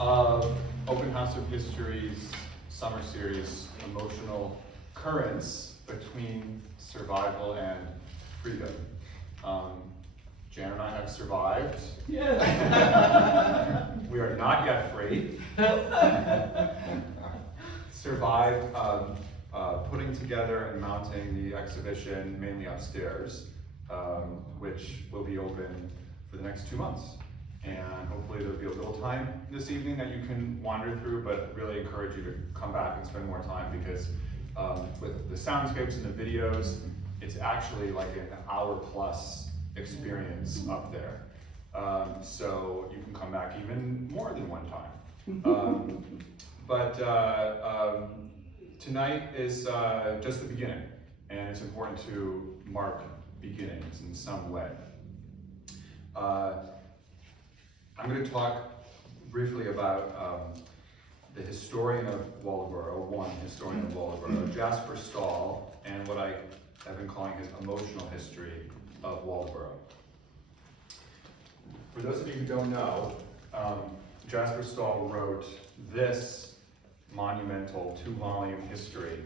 of Open House of History's summer series, Emotional Currents Between Survival and Freedom. Jan and I have survived. Yeah. We are not yet free. Survived putting together and mounting the exhibition, mainly upstairs, which will be open for the next 2 months. And hopefully there'll be a little time this evening that you can wander through, but really encourage you to come back and spend more time because with the soundscapes and the videos, it's actually like an hour-plus experience up there. So you can come back even more than one time. But tonight is just the beginning, and it's important to mark beginnings in some way. I'm going to talk briefly about the historian of Waldoboro, one historian of Waldoboro, Jasper Stahl, and what I have been calling his emotional history of Waldoboro. For those of you who don't know, Jasper Stahl wrote this monumental 2-volume history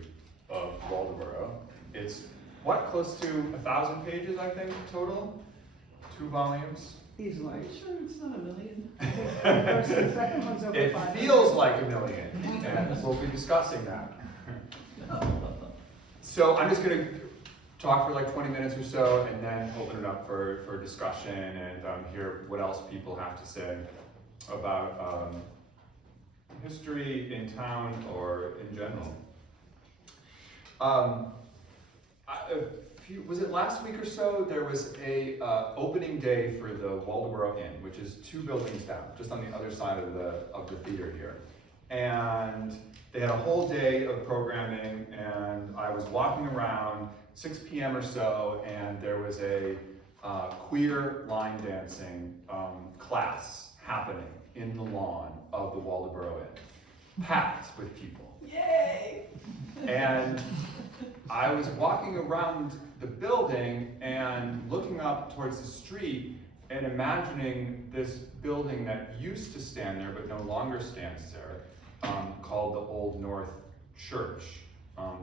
of Waldoboro. It's close to 1,000 pages, I think, total? 2 volumes? Easily. Are you sure it's not 1 million? The second one's over It 500. feels like 1 million, and we'll be discussing that. So I'm just going to talk for like 20 minutes or so, and then open it up for discussion and hear what else people have to say about history in town or in general. Was it last week or so? There was a opening day for the Waldoborough Inn, which is 2 buildings down, just on the other side of the theater here. And they had a whole day of programming, and I was walking around 6 p.m. or so, and there was a queer line dancing class happening in the lawn of the Waldoborough Inn, packed with people. Yay! And I was walking around the building and looking up towards the street and imagining this building that used to stand there but no longer stands there, called the Old North Church,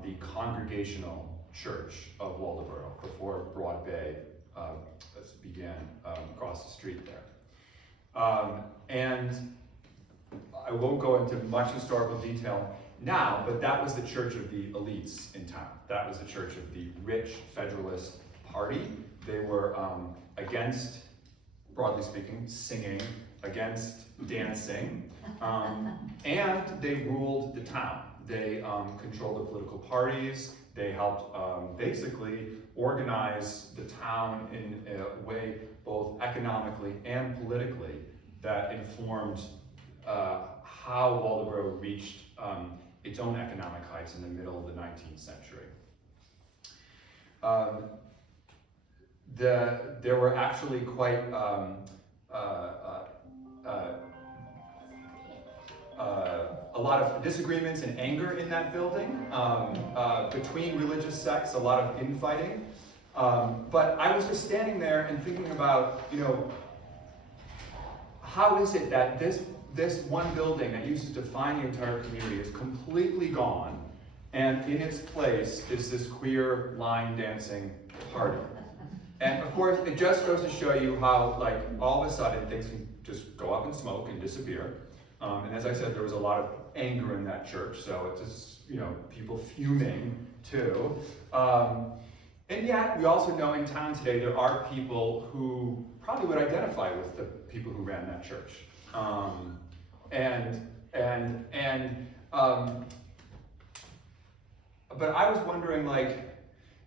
the Congregational Church of Waldoboro, before Broad Bay began across the street there. And I won't go into much historical detail now, but that was the church of the elites in town. That was the church of the rich Federalist Party. They were against, broadly speaking, singing, against dancing, and they ruled the town. They controlled the political parties. They helped basically organize the town in a way both economically and politically that informed how Waldoboro reached its own economic heights in the middle of the 19th century. There were actually quite a lot of disagreements and anger in that building between religious sects, a lot of infighting. But I was just standing there and thinking about, how is it that this one building that used to define the entire community is completely gone, and in its place is this queer line dancing party. And of course, it just goes to show you how, like, all of a sudden things can just go up in smoke and disappear. And as I said, there was a lot of anger in that church, so it's just, people fuming too. And yet, we also know in town today there are people who probably would identify with the people who ran that church. But I was wondering, like,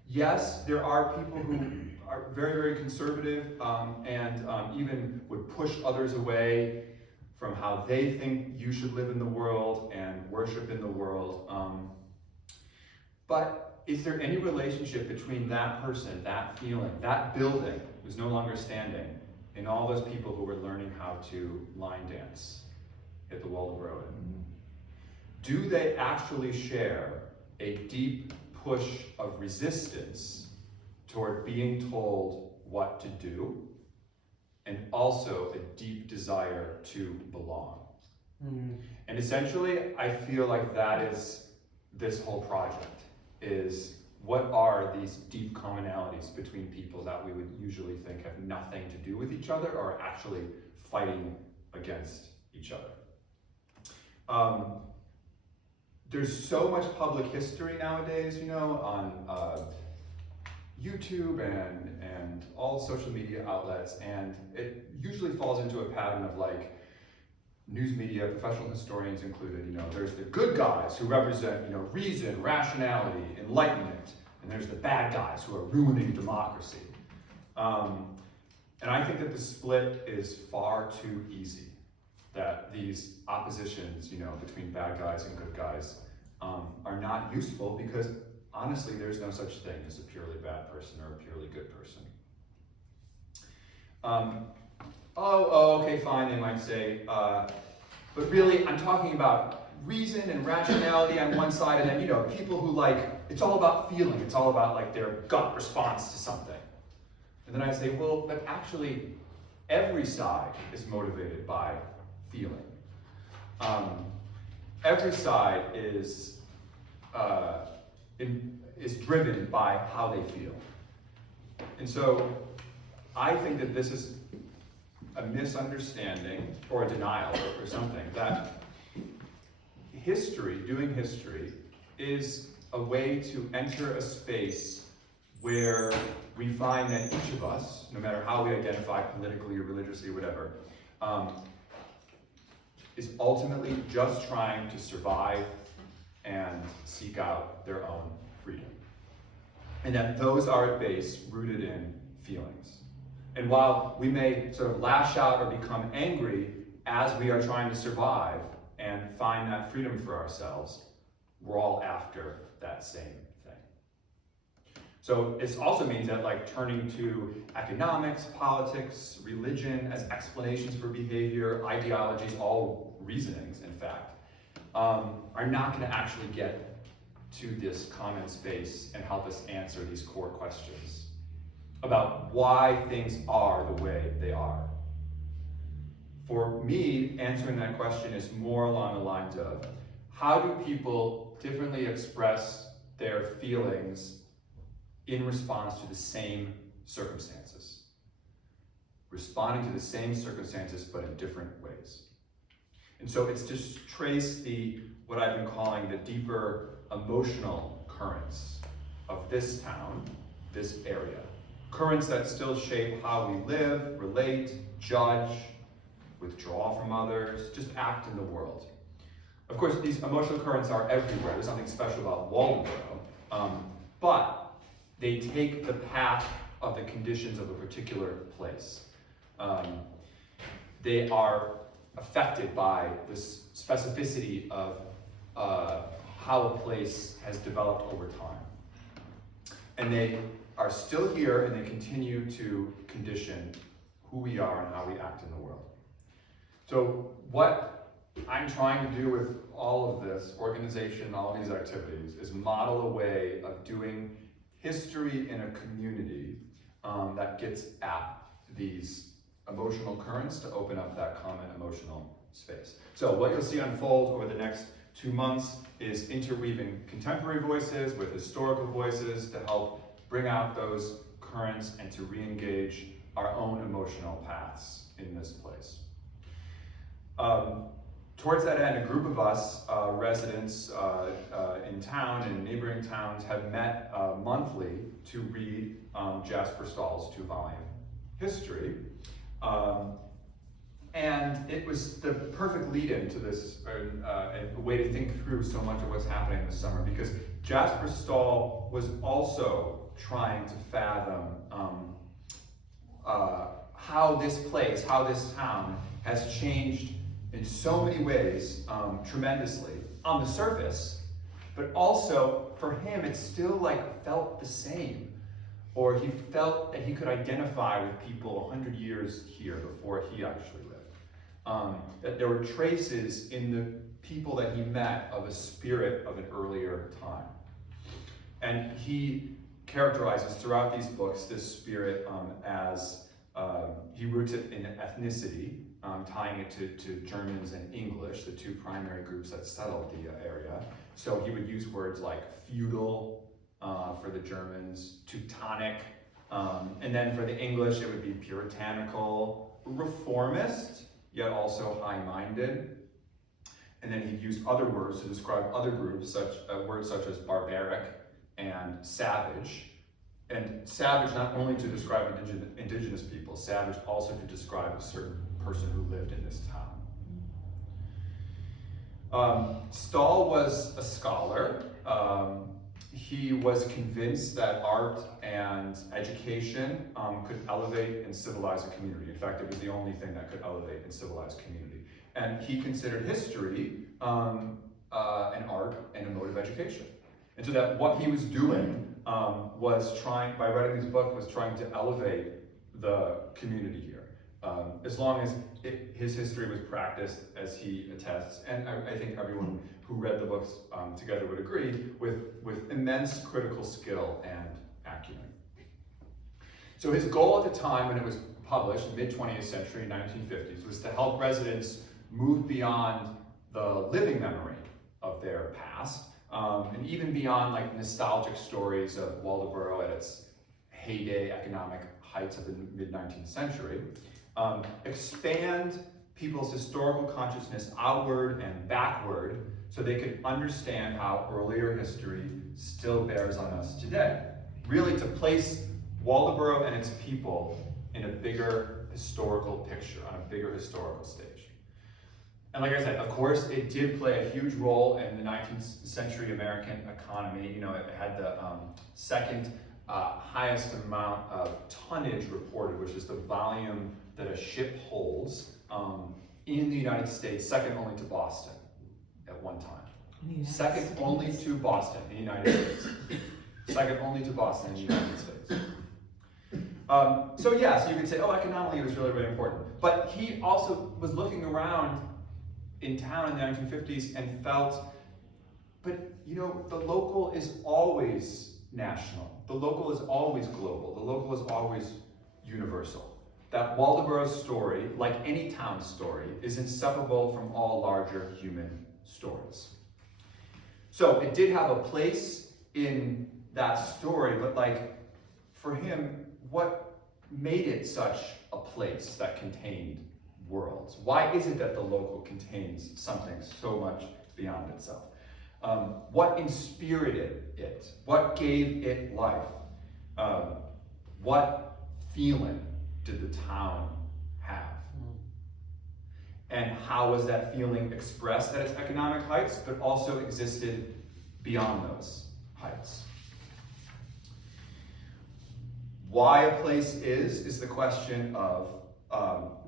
yes, there are people who are very, very conservative and even would push others away from how they think you should live in the world and worship in the world. But is there any relationship between that person, that feeling, that building who's no longer standing, and all those people who were learning how to line dance at the Waldoboro Inn? Do they actually share a deep push of resistance toward being told what to do, and also a deep desire to belong? And essentially, I feel like that is this whole project, is what are these deep commonalities between people that we would usually think have nothing to do with each other or are actually fighting against each other. There's so much public history nowadays, you know, on YouTube and all social media outlets, and it usually falls into a pattern of like news media, professional historians included, you know, there's the good guys who represent, you know, reason, rationality, enlightenment, and there's the bad guys who are ruining democracy. And I think that the split is far too easy, that these oppositions, you know, between bad guys and good guys are not useful because honestly, there's no such thing as a purely bad person or a purely good person. Okay, fine, they might say, but really, I'm talking about reason and rationality on one side, and then, you know, people who like, it's all about feeling, it's all about like their gut response to something. And then I say, well, but actually, every side is motivated by feeling. Every side is driven by how they feel. And so I think that this is a misunderstanding or a denial or something, that history, doing history, is a way to enter a space where we find that each of us, no matter how we identify politically or religiously or whatever, is ultimately just trying to survive and seek out their own freedom. And that those are at base rooted in feelings. And while we may sort of lash out or become angry as we are trying to survive and find that freedom for ourselves, we're all after that same thing. So it also means that like turning to economics, politics, religion as explanations for behavior, ideologies, all reasonings, in fact, are not going to actually get to this common space and help us answer these core questions about why things are the way they are. For me, answering that question is more along the lines of, how do people differently express their feelings in response to the same circumstances? Responding to the same circumstances, but in different ways. And so it's just trace what I've been calling the deeper emotional currents of this town, this area. Currents that still shape how we live, relate, judge, withdraw from others, just act in the world. Of course, these emotional currents are everywhere. There's something special about Waldoboro, but they take the path of the conditions of a particular place. They are affected by this specificity of how a place has developed over time. And they are still here, and they continue to condition who we are and how we act in the world. So what I'm trying to do with all of this organization, all of these activities, is model a way of doing history in a community that gets at these emotional currents to open up that common emotional space. So what you'll see unfold over the next 2 months is interweaving contemporary voices with historical voices to help bring out those currents and to re-engage our own emotional paths in this place. Towards that end, a group of us, residents in town and neighboring towns, have met monthly to read Jasper Stahl's 2-volume history. And it was the perfect lead-in to this, a way to think through so much of what's happening this summer, because Jasper Stahl was also trying to fathom how this place, how this town has changed in so many ways tremendously on the surface, but also for him it still like felt the same, or he felt that he could identify with people 100 years here before he actually lived. That there were traces in the people that he met of a spirit of an earlier time. And he characterizes throughout these books this spirit as, he roots it in ethnicity, tying it to Germans and English, the two primary groups that settled the area. So he would use words like feudal for the Germans, Teutonic, and then for the English it would be puritanical, reformist, yet also high-minded. And then he'd use other words to describe other groups, words such as barbaric and savage. And savage not only to describe indigenous people, savage also to describe a certain person who lived in this town. Stahl was a scholar. He was convinced that art and education could elevate and civilize a community. In fact, it was the only thing that could elevate and civilize a community. And he considered history an art and a mode of education. And so that what he was doing was trying, by writing this book, was trying to elevate the community here. As long as his history was practiced as he attests, and I think everyone who read the books together would agree, with immense critical skill and acumen. So his goal at the time when it was published, mid-20th century, 1950s, was to help residents move beyond the living memory of their past, and even beyond like nostalgic stories of Waldoboro at its heyday economic heights of the mid-19th century, expand people's historical consciousness outward and backward so they could understand how earlier history still bears on us today. Really to place Waldoboro and its people in a bigger historical picture, on a bigger historical stage. And like I said, of course, it did play a huge role in the 19th century American economy. You know, it had the second highest amount of tonnage reported, which is the volume that a ship holds in the United States, second only to Boston at one time. Second only to Boston, the United States. Second only to Boston in the United States. So you could say, oh, economically it was really, really important. But he also was looking around in town in the 1950s and felt, but you know, the local is always national. The local is always global. The local is always universal. That Waldoboro's story, like any town's story, is inseparable from all larger human stories. So it did have a place in that story, but like for him, what made it such a place that contained worlds? Why is it that the local contains something so much beyond itself? What inspirited it? What gave it life? What feeling did the town have? And how was that feeling expressed at its economic heights, but also existed beyond those heights? Why a place is the question of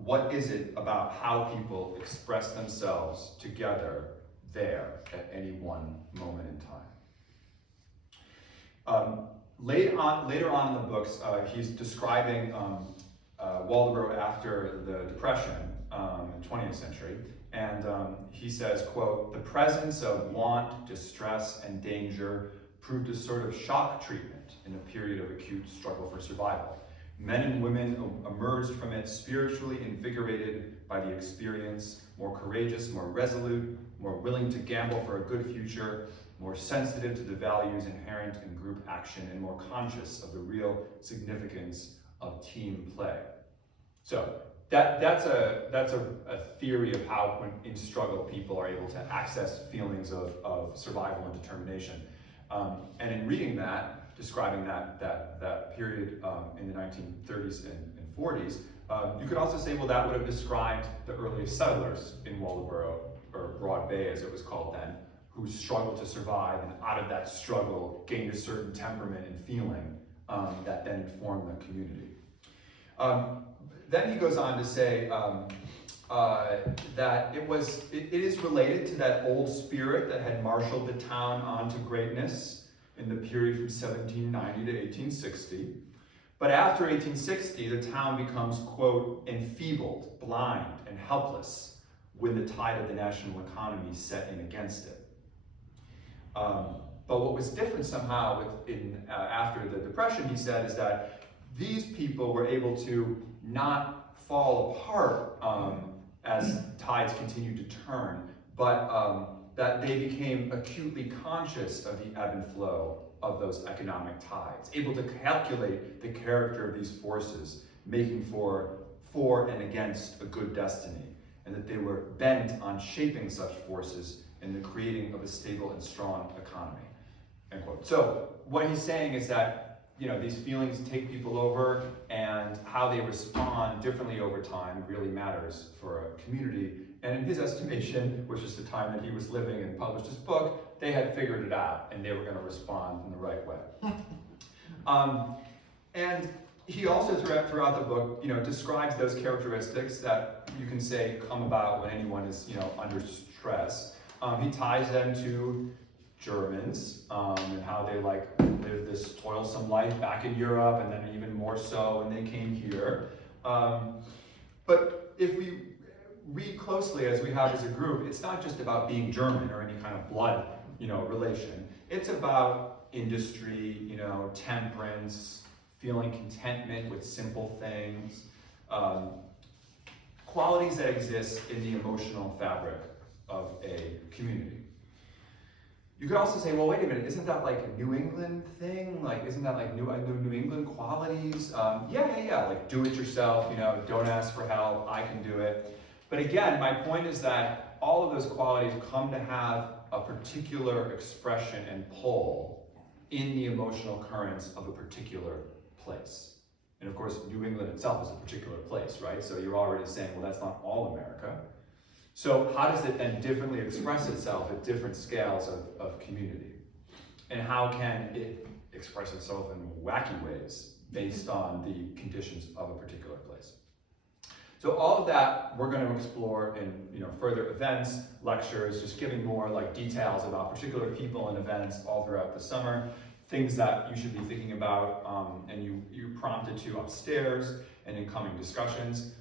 what is it about how people express themselves together there at any one moment in time. Later on in the books, he's describing Waldoboro after the Depression in the 20th century, and he says, quote, "The presence of want, distress, and danger proved a sort of shock treatment in a period of acute struggle for survival. Men and women emerged from it spiritually invigorated by the experience, more courageous, more resolute, more willing to gamble for a good future, more sensitive to the values inherent in group action, and more conscious of the real significance of team play." So that's a theory of how, when in struggle, people are able to access feelings of survival and determination. And in reading that, describing that period in the 1930s and 40s, you could also say, well, that would have described the earliest settlers in Waldoboro, or Broad Bay as it was called then, who struggled to survive, and out of that struggle gained a certain temperament and feeling that then informed the community. Then he goes on to say that it is related to that old spirit that had marshaled the town on to greatness in the period from 1790 to 1860. But after 1860, the town becomes, quote, enfeebled, blind, and helpless when the tide of the national economy set in against it. But what was different somehow after the Depression, he said, is that these people were able to not fall apart as tides continued to turn, but that they became acutely conscious of the ebb and flow of those economic tides, able to calculate the character of these forces, making for and against a good destiny, and that they were bent on shaping such forces in the creating of a stable and strong economy, end quote. So what he's saying is that, you know, these feelings take people over, and how they respond differently over time really matters for a community. And in his estimation, which is the time that he was living and published his book, they had figured it out, and they were going to respond in the right way. And he also, throughout the book, you know, describes those characteristics that you can say come about when anyone is, you know, under stress. He ties them to Germans and how they like lived this toilsome life back in Europe, and then even more so when they came here. But if we read closely, as we have as a group, it's not just about being German or any kind of blood, you know, relation. It's about industry, you know, temperance, feeling contentment with simple things, qualities that exist in the emotional fabric of a community. You could also say, well, wait a minute, isn't that like a New England thing? Like, isn't that like New England qualities? Yeah, like do it yourself, you know, don't ask for help, I can do it. But again, my point is that all of those qualities come to have a particular expression and pull in the emotional currents of a particular place. And of course, New England itself is a particular place, right? So you're already saying, well, that's not all America. So how does it then differently express itself at different scales of community? And how can it express itself in wacky ways based on the conditions of a particular place? So all of that we're going to explore in, you know, further events, lectures, just giving more like details about particular people and events all throughout the summer, things that you should be thinking about, and you prompted to upstairs and in coming discussions.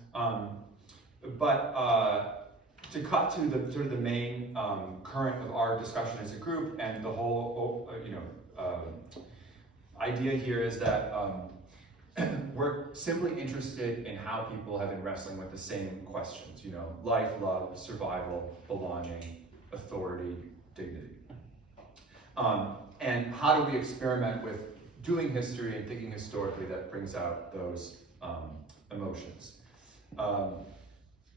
To cut to the sort of the main current of our discussion as a group, and the whole idea here is that we're simply interested in how people have been wrestling with the same questions, you know, life, love, survival, belonging, authority, dignity. And how do we experiment with doing history and thinking historically that brings out those emotions?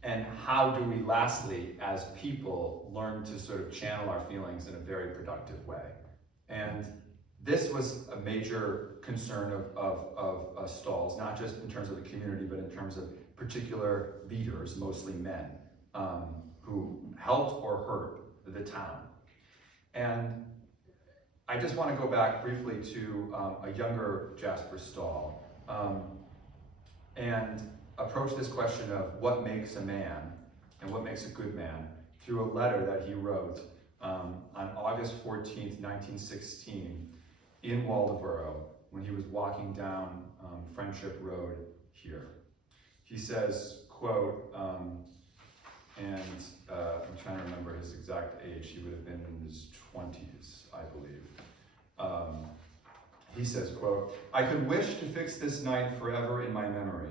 And how do we, lastly, as people, learn to sort of channel our feelings in a very productive way? And this was a major concern of Stahl's, not just in terms of the community, but in terms of particular leaders, mostly men, who helped or hurt the town. And I just want to go back briefly to a younger Jasper Stahl, and approach this question of what makes a man and what makes a good man through a letter that he wrote on August 14th, 1916 in Waldoboro when he was walking down Friendship Road here. He says, quote, and I'm trying to remember his exact age, he would have been in his 20s, I believe. He says, quote, "I could wish to fix this night forever in my memory.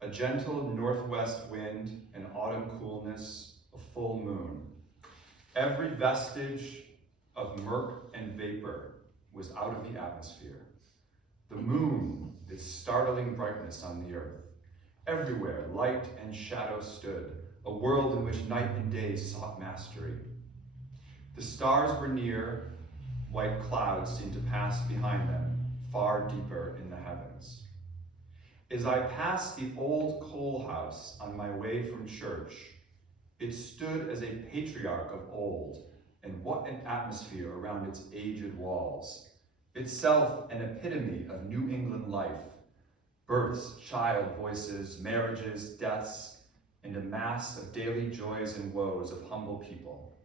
A gentle northwest wind, an autumn coolness, a full moon. Every vestige of murk and vapor was out of the atmosphere. The moon, its startling brightness on the earth. Everywhere light and shadow stood, a world in which night and day sought mastery. The stars were near, white clouds seemed to pass behind them, far deeper in the heavens. As I passed the old coal house on my way from church, it stood as a patriarch of old, and what an atmosphere around its aged walls. Itself an epitome of New England life, births, child voices, marriages, deaths, and a mass of daily joys and woes of humble people.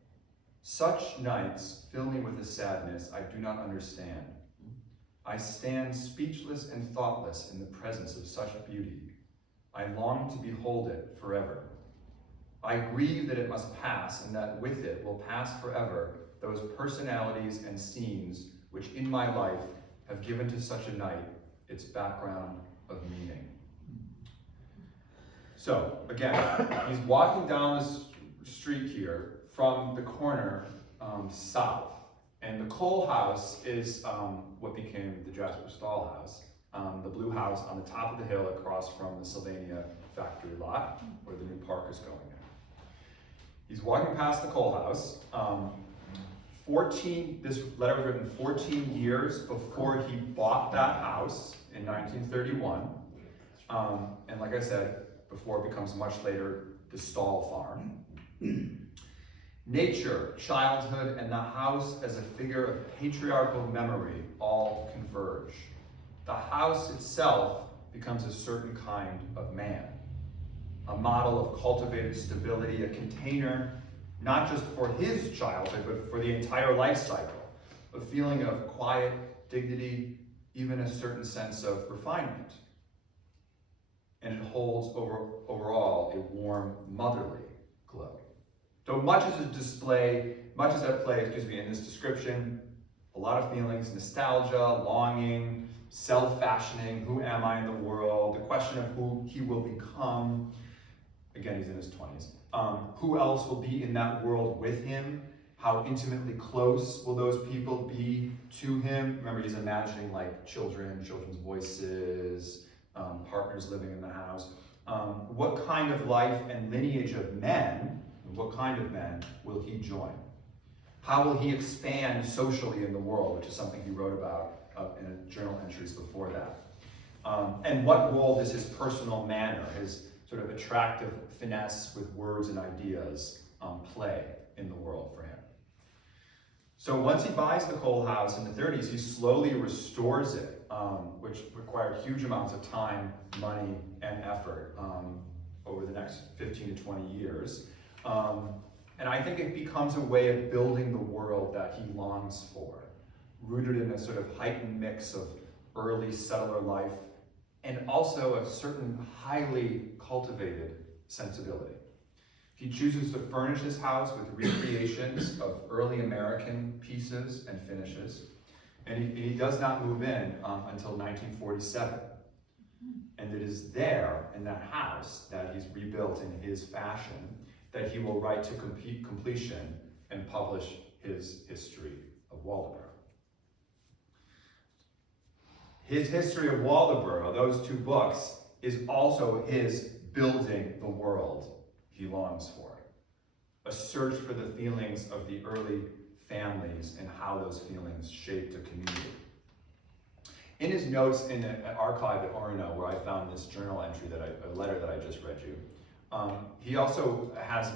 Such nights fill me with a sadness I do not understand. I stand speechless and thoughtless in the presence of such beauty. I long to behold it forever. I grieve that it must pass, and that with it will pass forever those personalities and scenes which in my life have given to such a night its background of meaning." So again, he's walking down this street here from the corner south. And the coal house is what became the Jasper Stahl house, the blue house on the top of the hill across from the Sylvania factory lot, where the new park is going in. He's walking past the coal house. This letter was written 14 years before he bought that house in 1931. And like I said, before it becomes much later the Stahl farm. Nature, childhood, and the house as a figure of patriarchal memory all converge. The house itself becomes a certain kind of man, a model of cultivated stability, a container not just for his childhood, but for the entire life cycle, a feeling of quiet dignity, even a certain sense of refinement. And it holds overall a warm, motherly glow. So much is at play, in this description. A lot of feelings: nostalgia, longing, self-fashioning, who am I in the world, the question of who he will become. Again, he's in his 20s. Who else will be in that world with him? How intimately close will those people be to him? Remember, he's imagining like children's voices, partners living in the house. What kind of life and lineage of men, what kind of men will he join? How will he expand socially in the world, which is something he wrote about in journal entries before that. And what role does his personal manner, his sort of attractive finesse with words and ideas, play in the world for him? So once he buys the coal house in the 30s, he slowly restores it, which required huge amounts of time, money, and effort over the next 15 to 20 years. And I think it becomes a way of building the world that he longs for, rooted in a sort of heightened mix of early settler life and also a certain highly cultivated sensibility. He chooses to furnish his house with recreations of early American pieces and finishes, and he does not move in until 1947. And it is there, in that house, that he's rebuilt in his fashion, that he will write to completion and publish his history of Waldoboro. His history of Waldoboro, those two books, is also his building the world he longs for. A search for the feelings of the early families and how those feelings shaped a community. In his notes in an archive at Orono, where I found this journal entry, a letter that I just read you, he also has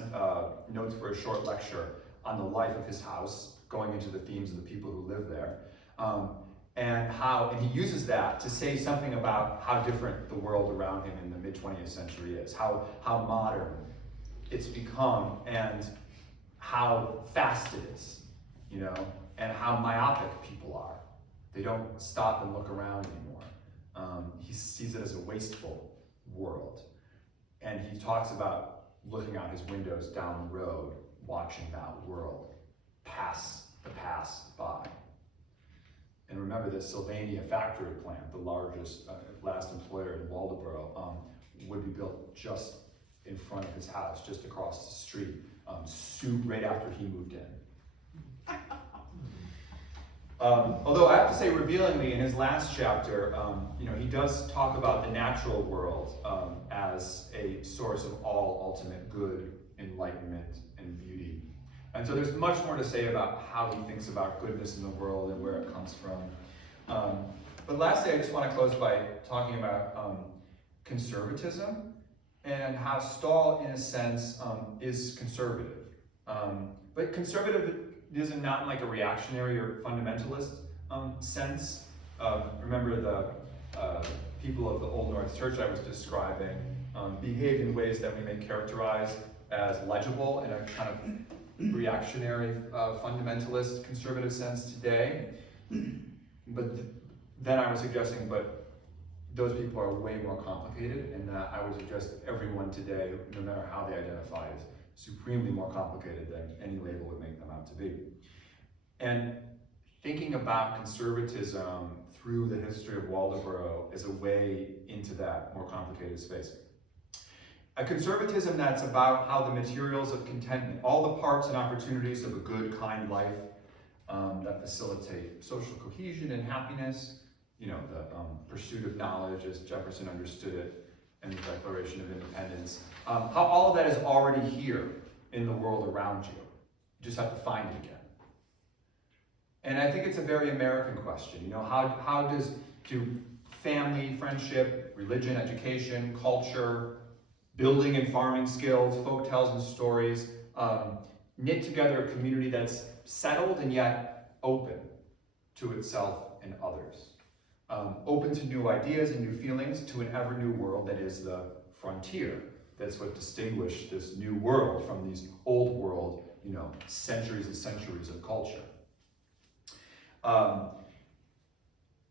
notes for a short lecture on the life of his house, going into the themes of the people who live there, and he uses that to say something about how different the world around him in the mid-20th century is, how modern it's become, and how fast it is, and how myopic people are. They don't stop and look around anymore. He sees it as a wasteful world. And he talks about looking out his windows down the road, watching that world pass by. And remember, the Sylvania factory plant, the largest, last employer in Waldoboro, would be built just in front of his house, just across the street, right after he moved in. Although I have to say, revealingly, in his last chapter, he does talk about the natural world as a source of all ultimate good, enlightenment, and beauty. And so there's much more to say about how he thinks about goodness in the world and where it comes from. But lastly, I just want to close by talking about conservatism and how Stahl, in a sense, is conservative. But conservative isn't not in like a reactionary or fundamentalist sense. Remember the people of the Old North Church I was describing behave in ways that we may characterize as legible in a kind of reactionary fundamentalist conservative sense today. But then I was suggesting, but those people are way more complicated, and that I would suggest everyone today, no matter how they identify, is supremely more complicated than any label would make them out to be. And thinking about conservatism through the history of Waldoboro is a way into that more complicated space. A conservatism that's about how the materials of contentment, all the parts and opportunities of a good, kind life that facilitate social cohesion and happiness, you know, the pursuit of knowledge as Jefferson understood it in the Declaration of Independence, how all of that is already here in the world around you. You just have to find it again. And I think it's a very American question. You know, how do family, friendship, religion, education, culture, building and farming skills, folk tales and stories, knit together a community that's settled and yet open to itself and others. Open to new ideas and new feelings, to an ever new world that is the frontier. That's what distinguished this new world from these old world, you know, centuries and centuries of culture.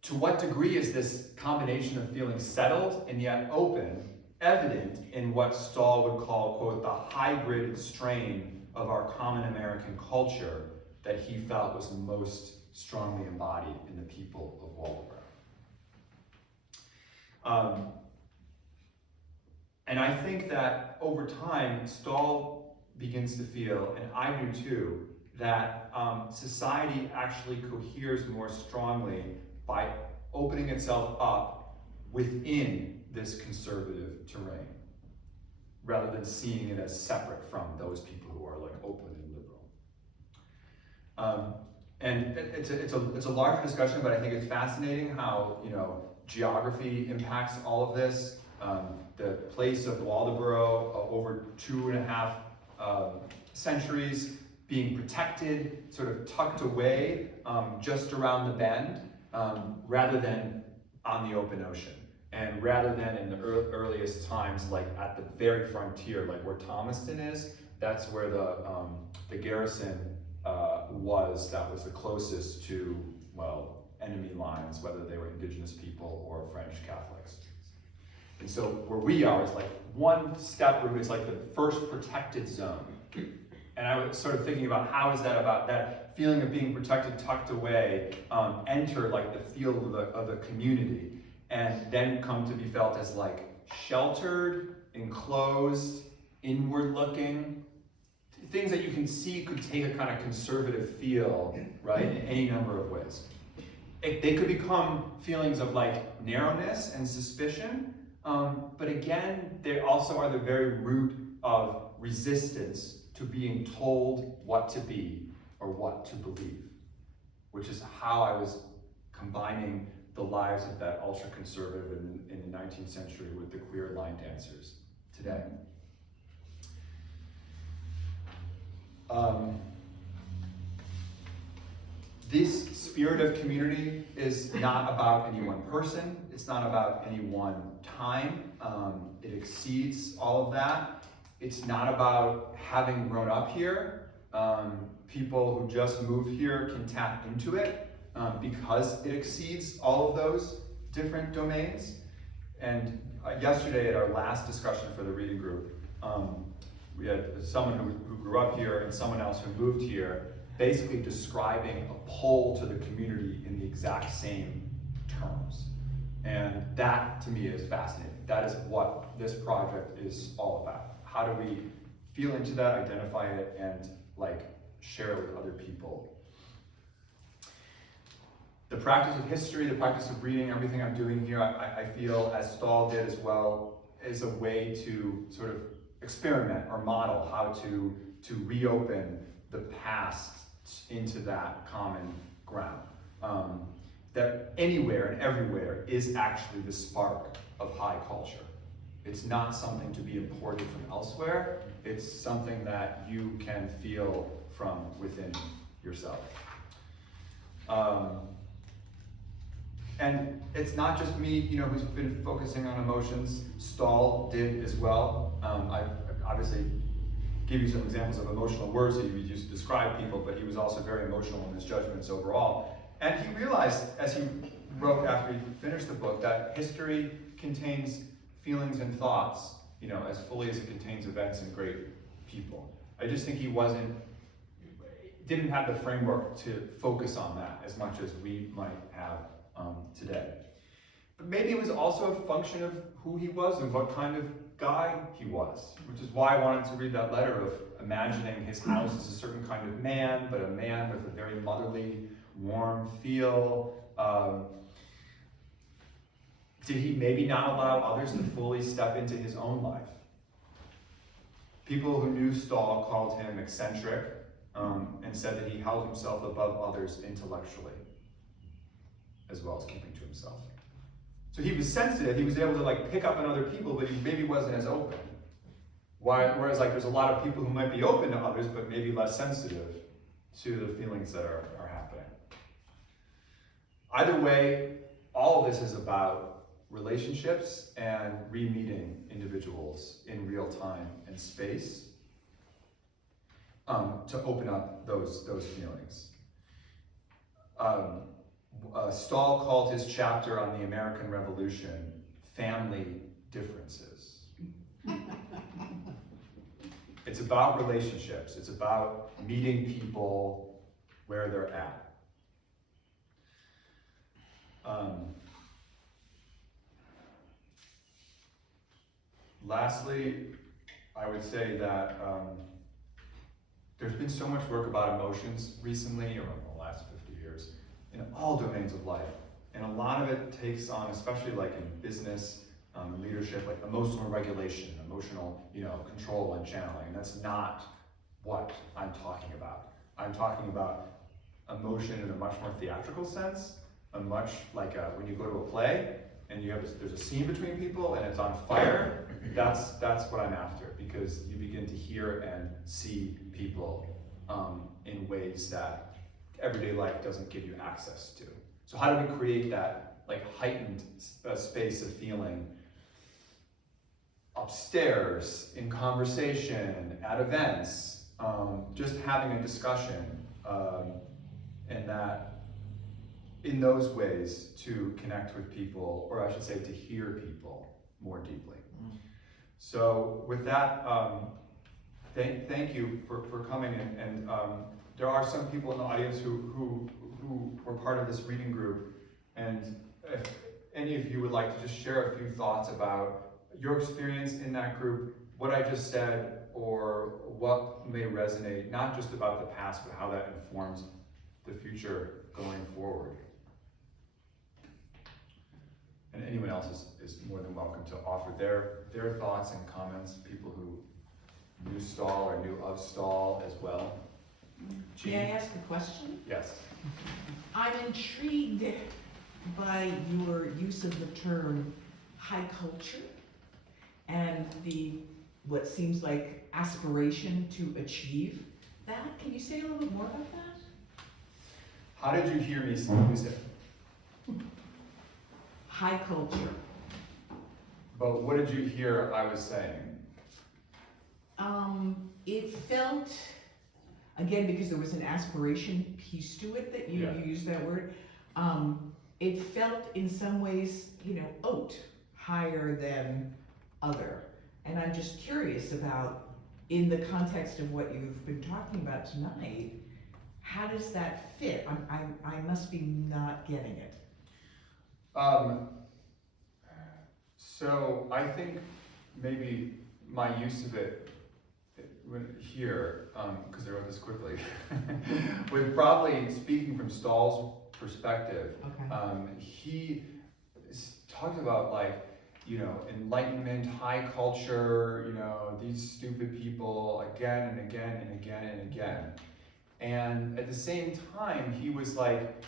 To what degree is this combination of feeling settled and yet open evident in what Stahl would call, quote, the hybrid strain of our common American culture that he felt was most strongly embodied in the people of Waldoboro. And I think that over time, Stahl begins to feel, and I do too, that society actually coheres more strongly by opening itself up within this conservative terrain, rather than seeing it as separate from those people who are like open and liberal. And it's a larger discussion, but I think it's fascinating how, you know, geography impacts all of this. The place of Waldoboro over 2.5 centuries being protected, sort of tucked away just around the bend, rather than on the open ocean. And rather than in the earliest times, like at the very frontier, like where Thomaston is, that's where the garrison was. That was the closest to, well, enemy lines, whether they were indigenous people or French Catholics. And so where we are is like one step removed, it's like the first protected zone. And I was sort of thinking about how is that about that feeling of being protected, tucked away, enter like the field of the community, and then come to be felt as like sheltered, enclosed, inward looking, things that you can see could take a kind of conservative feel, right, in any number of ways. They could become feelings of like narrowness and suspicion, but again, they also are the very root of resistance to being told what to be or what to believe, which is how I was combining the lives of that ultra-conservative in the 19th century with the queer line dancers today. This spirit of community is not about any one person. It's not about any one time. It exceeds all of that. It's not about having grown up here. People who just moved here can tap into it because it exceeds all of those different domains. And yesterday at our last discussion for the reading group, we had someone who grew up here and someone else who moved here basically describing a pull to the community in the exact same terms. And that, to me, is fascinating. That is what this project is all about. How do we feel into that, identify it, and like share it with other people? The practice of history, the practice of reading, everything I'm doing here, I feel, as Stahl did as well, is a way to sort of experiment or model how to reopen the past into that common ground. That anywhere and everywhere is actually the spark of high culture. It's not something to be imported from elsewhere. It's something that you can feel from within yourself. And it's not just me, who's been focusing on emotions. Stahl did as well. I obviously gave you some examples of emotional words that he would use to describe people, but he was also very emotional in his judgments overall. And he realized, as he wrote after he finished the book, that history contains feelings and thoughts, as fully as it contains events and great people. I just think he didn't have the framework to focus on that as much as we might have today. But maybe it was also a function of who he was and what kind of guy he was, which is why I wanted to read that letter of imagining his house as a certain kind of man, but a man with a very motherly, warm feel. Did he maybe not allow others to fully step into his own life? People who knew Stahl called him eccentric, and said that he held himself above others intellectually, as well as keeping to himself. So he was sensitive, he was able to like pick up on other people, but he maybe wasn't as open. Whereas like there's a lot of people who might be open to others, but maybe less sensitive to the feelings that are happening. Either way, all of this is about relationships and re-meeting individuals in real time and space to open up those feelings. Stahl called his chapter on the American Revolution Family Differences. It's about relationships. It's about meeting people where they're at. Lastly, I would say that there's been so much work about emotions recently, or in the last 50 years, in all domains of life. And a lot of it takes on, especially like in business, leadership, like emotional regulation, emotional, control and channeling. And that's not what I'm talking about. I'm talking about emotion in a much more theatrical sense, a much like when you go to a play and there's a scene between people and it's on fire. That's what I'm after, because you begin to hear and see people in ways that everyday life doesn't give you access to. So how do we create that like heightened space of feeling upstairs, in conversation, at events, just having a discussion, and that in those ways to connect with people, or I should say to hear people more deeply. So with that, thank you for coming, and there are some people in the audience who were part of this reading group, and if any of you would like to just share a few thoughts about your experience in that group, what I just said, or what may resonate, not just about the past, but how that informs the future going forward. And anyone else is more than welcome to offer their thoughts and comments, people who knew Stahl or knew of Stahl as well. May I ask a question? Yes. I'm intrigued by your use of the term high culture and what seems like aspiration to achieve that. Can you say a little bit more about that? How did you hear me use it? High culture. But what did you hear I was saying? It felt, again, because there was an aspiration piece to it that you used that word, it felt in some ways, oat, higher than other. And I'm just curious about, in the context of what you've been talking about tonight, how does that fit? I must be not getting it. So I think maybe my use of it here, because I wrote this quickly, was probably speaking from Stahl's perspective. Okay. He talked about like, enlightenment, high culture, these stupid people again and again and again and again. And at the same time, he was like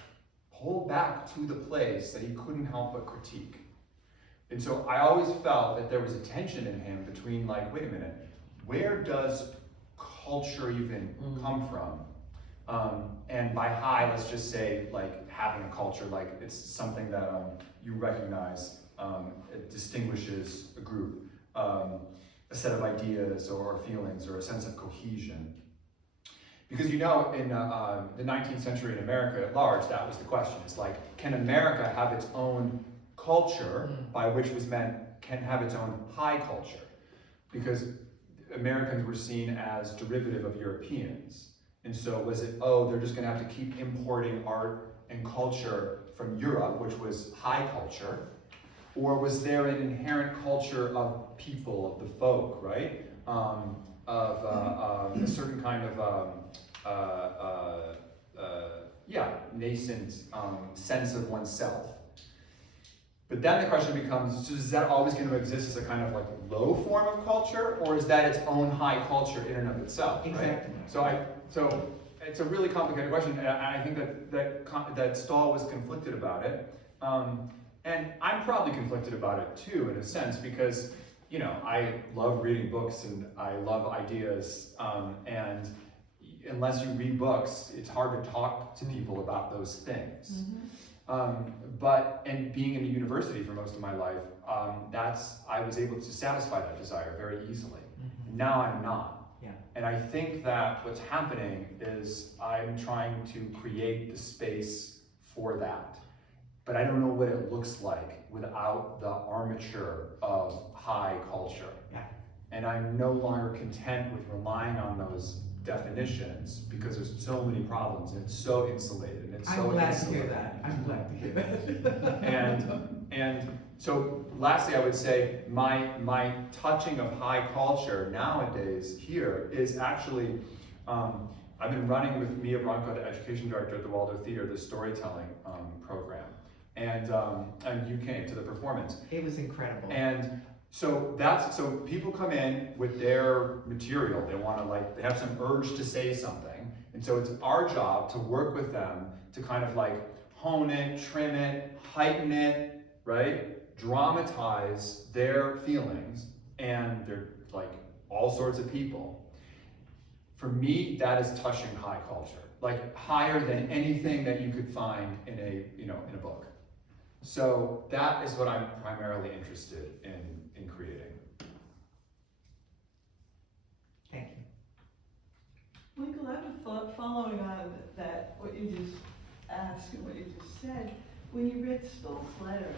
pulled back to the place that he couldn't help but critique. And so I always felt that there was a tension in him between like, wait a minute, where does culture even come from? And by high, let's just say like having a culture, like it's something that you recognize, it distinguishes a group, a set of ideas or feelings or a sense of cohesion. Because in the 19th century in America at large, that was the question. It's like, can America have its own culture, by which was meant can have its own high culture? Because Americans were seen as derivative of Europeans. And so was it, they're just gonna have to keep importing art and culture from Europe, which was high culture, Or was there an inherent culture of people, of the folk, right? Of a certain kind of nascent sense of oneself. But then the question becomes, so is that always going to exist as a kind of like low form of culture, or is that its own high culture in and of itself? Right? Exactly. So it's a really complicated question, and I think that Stahl was conflicted about it, and I'm probably conflicted about it too, in a sense, because I love reading books and I love ideas, and unless you read books, it's hard to talk to people about those things. And being in a university for most of my life, I was able to satisfy that desire very easily. Now I'm not. Yeah. And I think that what's happening is I'm trying to create the space for that. But I don't know what it looks like without the armature of high culture. Yeah. And I'm no longer content with relying on those definitions because there's so many problems and it's so insulated and it's so I'm glad to insulated. hear that. I'm glad to hear that. And so lastly, I would say my touching of high culture nowadays here is actually, I've been running with Mia Branco, the education director at the Waldorf Theater, the storytelling program. And you came to the performance. It was incredible. And so people come in with their material. They want to they have some urge to say something. And so it's our job to work with them to kind of hone it, trim it, heighten it, right? Dramatize their feelings, and they're all sorts of people. For me, that is touching high culture, higher than anything that you could find in a book. So that is what I'm primarily interested in creating. Thank you. Michael, I have a thought following on that, what you just asked and what you just said. When you read Stahl's letter,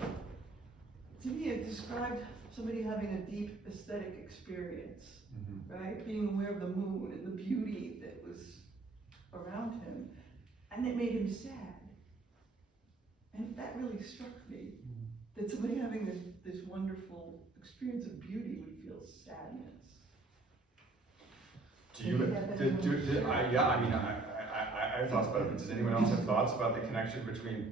to me it described somebody having a deep aesthetic experience, right? Being aware of the moon and the beauty that was around him, and it made him sad. And that really struck me, that somebody having this wonderful experience of beauty would feel sadness. Do you? I have thoughts about it. But does anyone else have thoughts about the connection between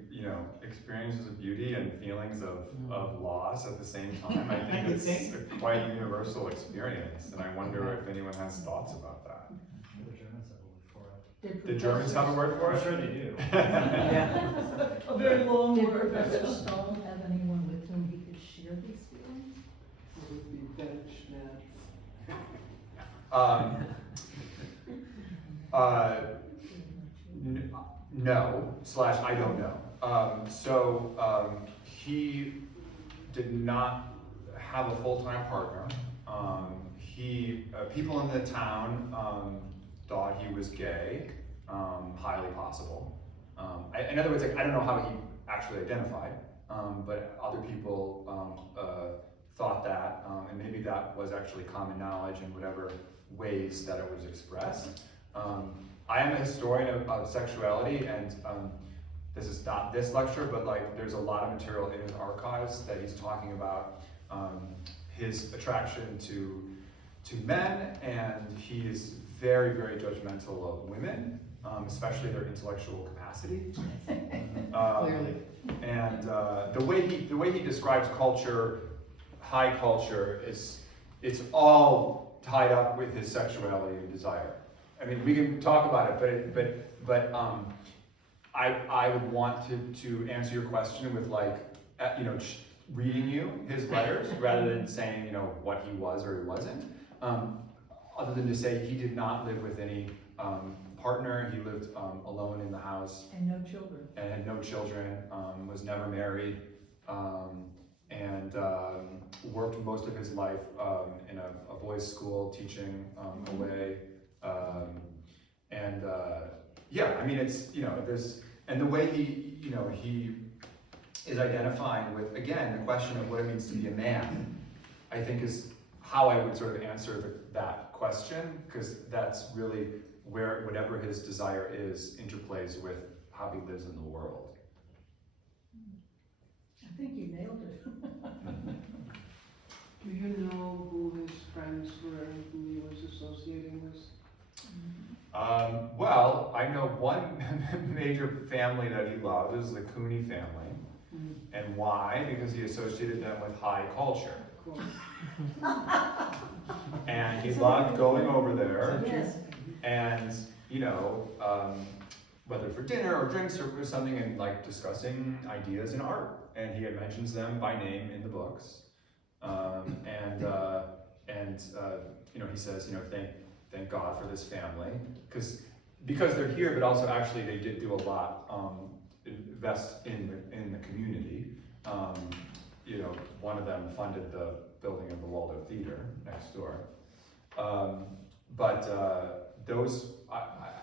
experiences of beauty and feelings of loss at the same time? I think it's a quite universal experience, and I wonder if anyone has thoughts about that. The Germans have a word for it. I'm sure they do. Yeah. A very long Did word. Professor Stahl have anyone with whom he could share these feelings? It would be bench No, I don't know. He did not have a full-time partner. People in the town thought he was gay, highly possible. In other words, I don't know how he actually identified, but other people thought that, and maybe that was actually common knowledge in whatever ways that it was expressed. I am a historian of sexuality, and this is not this lecture, but there's a lot of material in his archives that he's talking about his attraction to men, and he is very, very judgmental of women, especially their intellectual capacity. Clearly. And the way he describes culture, high culture, it's all tied up with his sexuality and desire. I mean, we can talk about it, but I would want to answer your question with reading you his letters rather than saying what he was or he wasn't. Other than to say he did not live with any partner. He lived alone in the house. And no children. And had no children, was never married, and worked most of his life in a boys' school teaching away. And the way he is identifying with, again, the question of what it means to be a man, I think is how I would sort of answer that question, because that's really where whatever his desire is interplays with how he lives in the world. I think you nailed it. you know who his friends were, who he was associating with? Well, I know one major family that he loved is the Cooney family. And why? Because he associated them with high culture. Of course. And he loved going over there Yes. and, whether for dinner or drinks or something, and like discussing ideas in art. And he mentions them by name in the books. He says, thank God for this family, because they're here, but also actually they did do a lot, invest in the community. One of them funded the building of the Waldo Theater next door.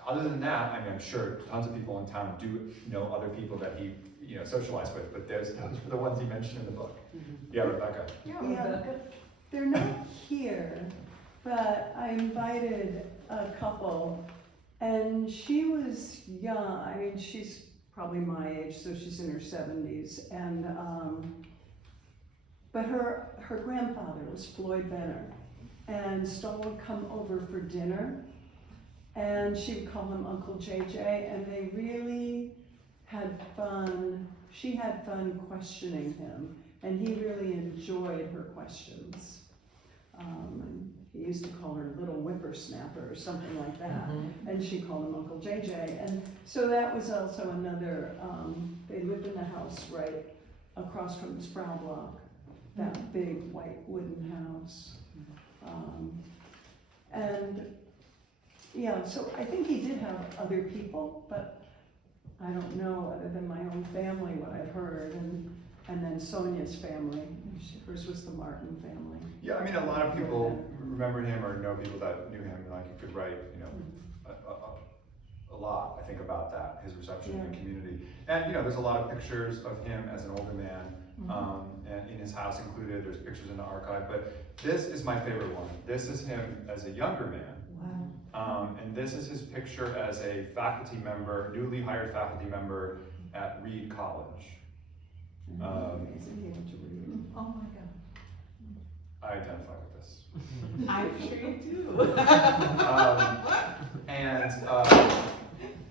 Other than that, I'm sure tons of people in town do know other people that he, socialized with, but those are the ones he mentioned in the book. Yeah, Rebecca. Yeah, Yeah. Rebecca. They're not here, but I invited a couple, and she was young. I mean, she's probably my age, so she's in her 70s, and but her grandfather was Floyd Benner, and Stahl would come over for dinner, and she would call him Uncle JJ, and they really had fun. She had fun questioning him, and he really enjoyed her questions. And he used to call her Little Whippersnapper or something like that, and she called him Uncle JJ. And so that was also another, they lived in the house right across from the Sproul Block, that big white wooden house. So I think he did have other people, but I don't know, other than my own family, what I've heard, and then Sonia's family, hers was the Martin family. Yeah, I mean, a lot of people remembered him or know people that knew him, like he could write, a lot, I think, about that, his reception in the community. And, there's a lot of pictures of him as an older man, and in his house included, there's pictures in the archive, but this is my favorite one. This is him as a younger man. Wow. And this is his picture as a newly hired faculty member at Reed College. Amazing, he went to read. Oh my God. I identify with this. I'm sure you do.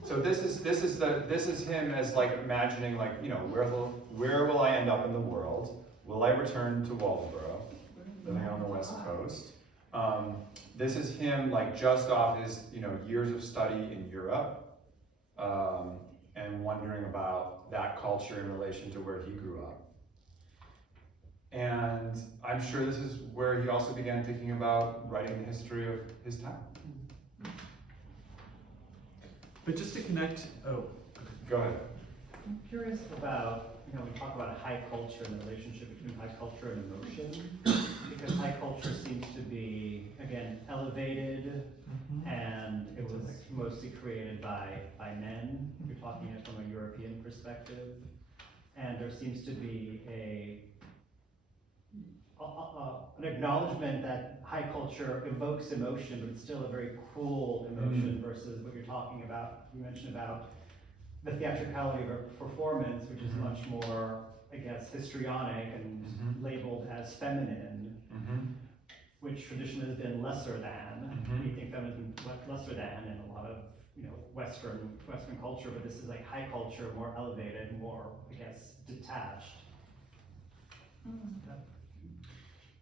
So this is him as like imagining where will I end up in the world? Will I return to Waldoboro, living on the West Coast? This is him like just off his years of study in Europe, and wondering about that culture in relation to where he grew up. And I'm sure this is where he also began thinking about writing the history of his town. But just to connect, Go ahead. I'm curious about, we talk about high culture and the relationship between high culture and emotion, because high culture seems to be, again, elevated, and it was mostly created by men. You're talking it from a European perspective, and there seems to be an acknowledgement that high culture evokes emotion, but it's still a very cruel emotion versus what you're talking about. You mentioned about the theatricality of a performance, which is much more, I guess, histrionic and labeled as feminine, which traditionally has been lesser than. We think feminism is lesser than in a lot of Western culture, but this is like high culture, more elevated, more, I guess, detached.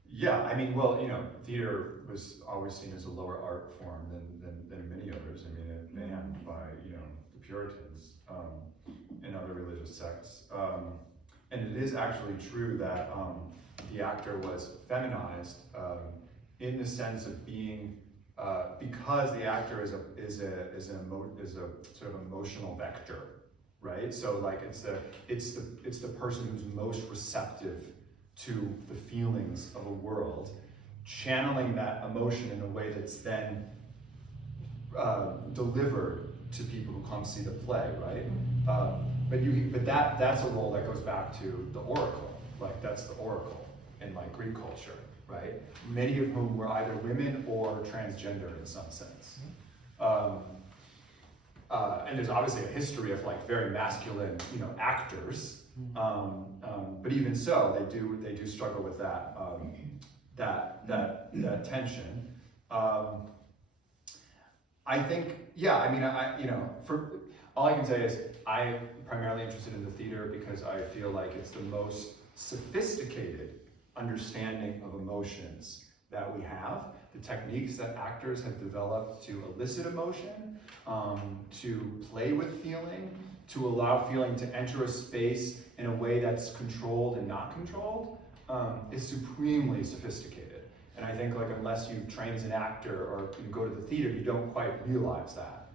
Yeah, I mean, well, theater was always seen as a lower art form than many others. I mean, it banned by the Puritans and other religious sects. And it is actually true that the actor was feminized in the sense of being because the actor is a sort of emotional vector, right? So like it's the person who's most receptive to the feelings of a world, channeling that emotion in a way that's then delivered to people who come see the play, right? But that's a role that goes back to the oracle, like that's the oracle in like Greek culture, right? Many of whom were either women or transgender in some sense. And there's obviously a history of like very masculine, actors. But even so, they do struggle with that that tension. I think, yeah, I mean, for all I can say is I'm primarily interested in the theater because I feel like it's the most sophisticated understanding of emotions that we have. The techniques that actors have developed to elicit emotion, to play with feeling, to allow feeling to enter a space in a way that's controlled and not controlled, is supremely sophisticated. And I think like unless you train as an actor or you go to the theater, you don't quite realize that.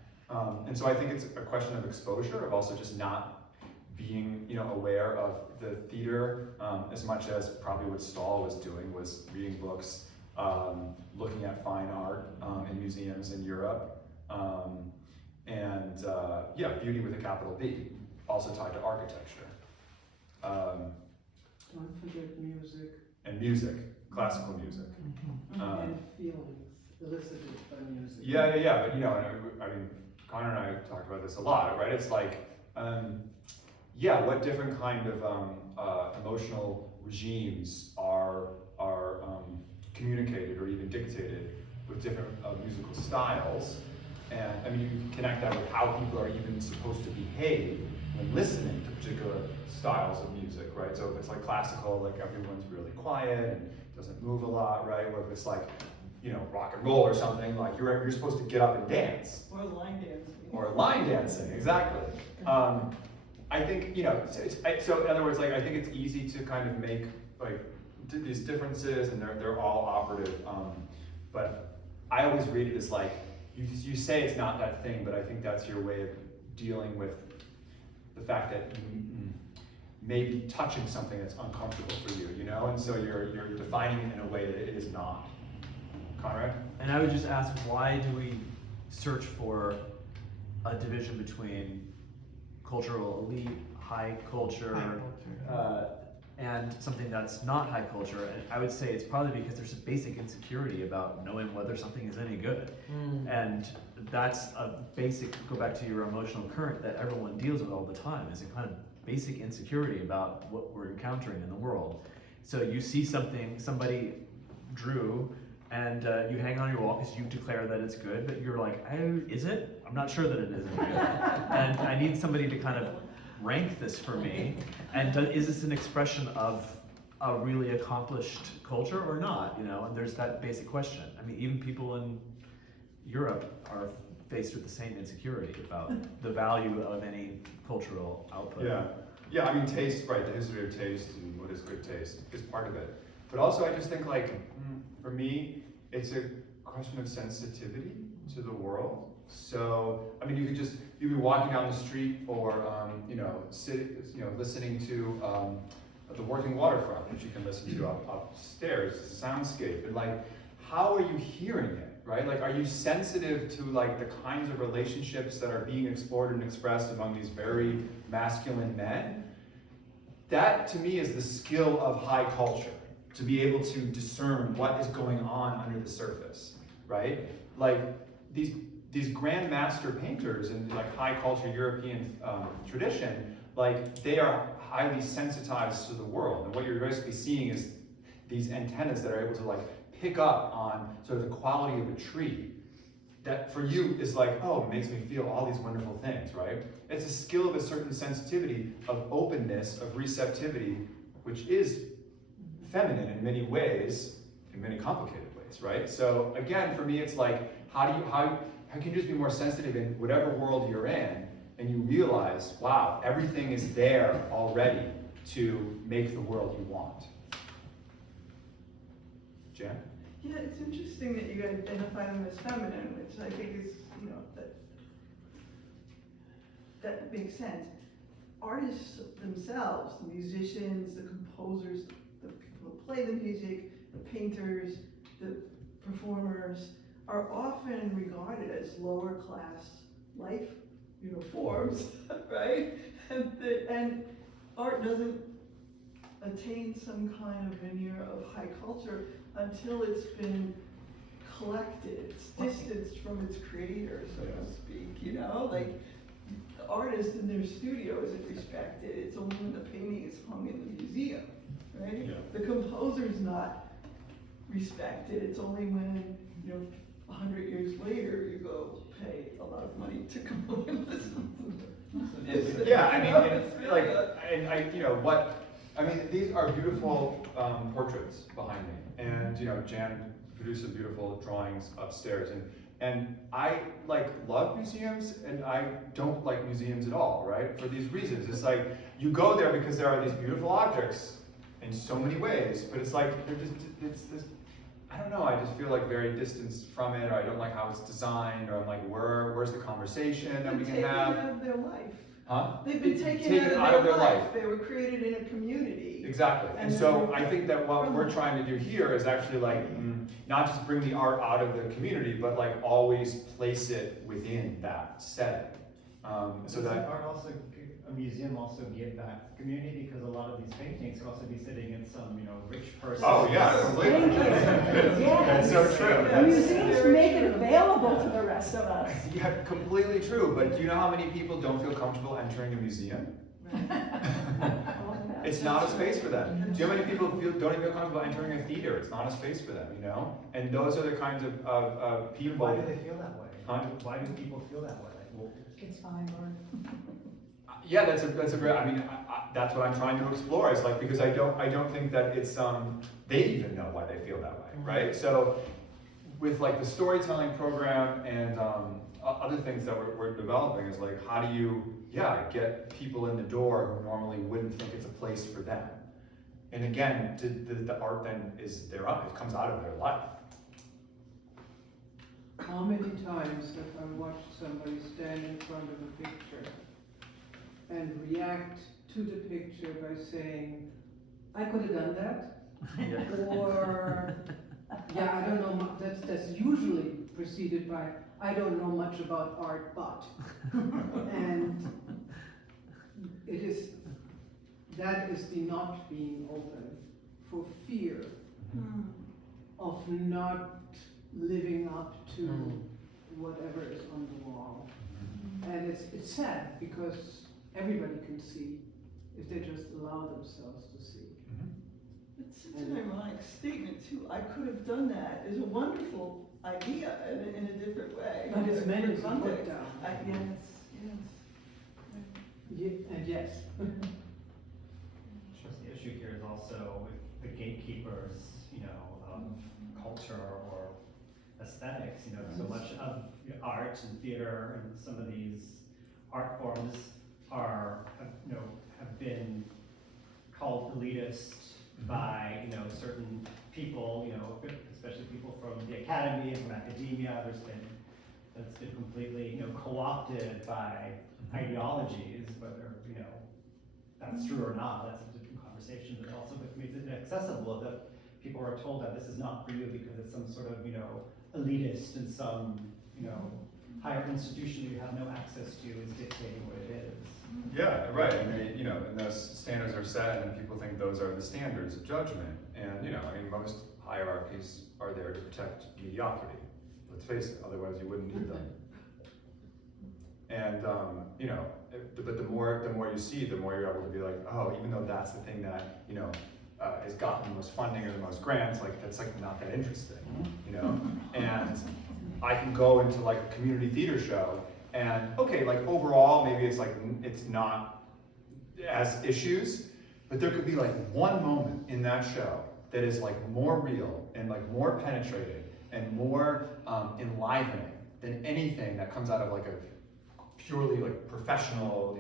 And so I think it's a question of exposure, of also just not being aware of the theater as much as probably what Stahl was doing, was reading books, looking at fine art in museums in Europe, and beauty with a capital B, also tied to architecture. Don't forget music And music, classical music. and feelings elicited by music. Yeah, but I mean, Connor and I talked about this a lot, right? It's like, what different kind of emotional regimes are communicated or even dictated with different musical styles. And I mean, you can connect that with how people are even supposed to behave when listening to particular styles of music, right? So if it's like classical, like everyone's really quiet and doesn't move a lot, right? Or if it's like, rock and roll or something, like you're supposed to get up and dance. Or line dancing. Or line dancing, exactly. I think, so in other words, like I think it's easy to kind of make like these differences, and they're all operative. But I always read it as like, you say it's not that thing, but I think that's your way of dealing with the fact that maybe touching something that's uncomfortable for you, and so you're defining it in a way that it is not. Conrad? And I would just ask, why do we search for a division between cultural elite, high culture, and something that's not high culture? And I would say it's probably because there's a basic insecurity about knowing whether something is any good. And that's a basic, go back to your emotional current that everyone deals with all the time, is a kind of basic insecurity about what we're encountering in the world. So you see something somebody drew, and you hang on your wall because you declare that it's good, but you're like, oh, is it? I'm not sure that it is any good. And I need somebody to kind of rank this for me. And is this an expression of a really accomplished culture or not? And there's that basic question. I mean, even people in Europe are faced with the same insecurity about the value of any cultural output. Yeah, I mean, taste, right, the history of taste and what is good taste is part of it. But also I just think like, for me, it's a question of sensitivity to the world. So, I mean, you'd be walking down the street or, listening to the working waterfront, which you can listen to upstairs, it's a soundscape. And like, how are you hearing it, right? Like, are you sensitive to like the kinds of relationships that are being explored and expressed among these very masculine men? That to me is the skill of high culture, to be able to discern what is going on under the surface, right? Like these grandmaster painters in like high culture European tradition, like they are highly sensitized to the world. And what you're basically seeing is these antennas that are able to like pick up on sort of the quality of a tree. That for you is like, oh, it makes me feel all these wonderful things, right? It's a skill of a certain sensitivity, of openness, of receptivity, which is feminine in many ways, in many complicated ways, right? So again, for me, it's like, how can you just be more sensitive in whatever world you're in, and you realize, wow, everything is there already to make the world you want. Jan? Yeah, it's interesting that you identify them as feminine, which I think is, that makes sense. Artists themselves, the musicians, the composers, the people who play the music, the painters, the performers, are often regarded as lower class life forms, right? And art doesn't attain some kind of veneer of high culture until it's been collected, it's distanced from its creator, so to speak, like the artist in their studio isn't respected, it's only when the painting is hung in the museum, right? Yeah. The composer's not respected. It's only when, 100 years later, you go pay a lot of money to go and listen to them. Yeah, I mean, It's really like, a- and these are beautiful portraits behind me, and Jan produces beautiful drawings upstairs, and I love museums, and I don't like museums at all, right? For these reasons, it's like you go there because there are these beautiful objects in so many ways, but it's like it's this. I don't know, I just feel like very distanced from it, or I don't like how it's designed, or I'm like, where's the conversation that we can Taken have? out of their life. Huh? They've been It's taken out of their life. They were created in a community. Exactly, and And so then- I think that what we're trying to do here is actually not just bring the art out of the community, but always place it within that setting. So that, art also, a museum also give back to the community, because a lot of these paintings could also be sitting in some, rich person. oh yeah, completely. Thank you. That's so true. The That's- museums make it available to the rest of us. Yeah, completely true, but do you know how many people don't feel comfortable entering a museum? It's not a space for them. Do you know how many people don't even feel comfortable entering a theater? It's not a space for them, And those are the kinds of people. Why do they feel that way? Huh? Why do people feel that way? It's fine, Lauren. Yeah, that's a great. I mean, that's what I'm trying to explore. Is because I don't think that it's they even know why they feel that way, right? So with the storytelling program and other things that we're developing is how do you get people in the door who normally wouldn't think it's a place for them, and again, the art then is their own. It comes out of their life. How many times have I watched somebody stand in front of a picture and react to the picture by saying, I could have done that, or, yeah, I don't know, that's usually preceded by, I don't know much about art, but. And that is the not being open for fear of not living up to whatever is on the wall. And it's sad, because everybody can see if they just allow themselves to see. It's such an ironic statement too. I could have done that. It's a wonderful idea in a different way. But it's meant to be Different put context. down. And yes. Just the issue here is also with the gatekeepers, of culture or aesthetics. So much of art and theater and some of these art forms have been called elitist by certain people, especially people from the academy, from academia. That's been completely co-opted by ideologies, whether that's true or not. That's a different conversation. But also makes it inaccessible that people are told that this is not for you because it's some sort of elitist and some higher institution you have no access to is dictating what it is. Yeah, right. I mean, and those standards are set, and people think those are the standards of judgment. And most hierarchies are there to protect mediocrity. Let's face it, otherwise you wouldn't need them. And but the more you see, the more you're able to be like, oh, even though that's the thing that has gotten the most funding or the most grants, that's not that interesting, And I can go into a community theater show, and okay, overall maybe it's not as issues, but there could be one moment in that show that is more real and more penetrating and more enlivening than anything that comes out of a purely professional,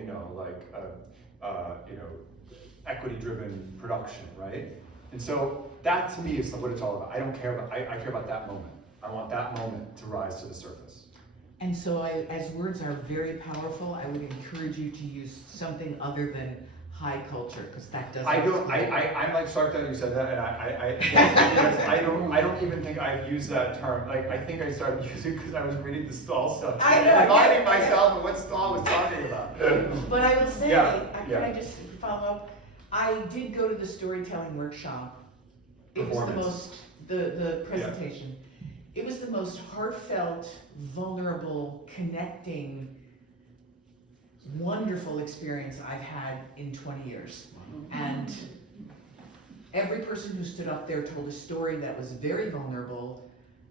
equity-driven production, right? And so that to me is what it's all about. I don't care about. I care about that moment. I want that moment to rise to the surface. And so as words are very powerful, I would encourage you to use something other than high culture, because that doesn't. I'm shocked that you said that, and I don't even think I've used that term. I think I started using it because I was reading the Stahl stuff. I know, reminding myself of what Stahl was talking about. But I will say, Yeah. can I just follow up? I did go to the storytelling workshop. It was the most, the presentation. It was the most heartfelt, vulnerable, connecting, wonderful experience I've had in 20 years. And every person who stood up there told a story that was very vulnerable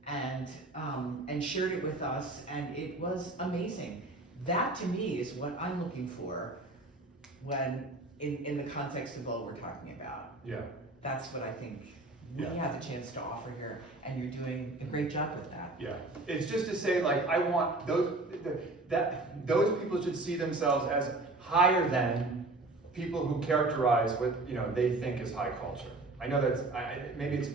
and shared it with us, and it was amazing. That to me is what I'm looking for when, in the context of all we're talking about. Yeah. That's what I think we Yeah. have a chance to offer here, and you're doing a great job with that. Yeah, it's just to say, like, I want those, those people should see themselves as higher than people who characterize what, you know, they think is high culture. I know that's, maybe it's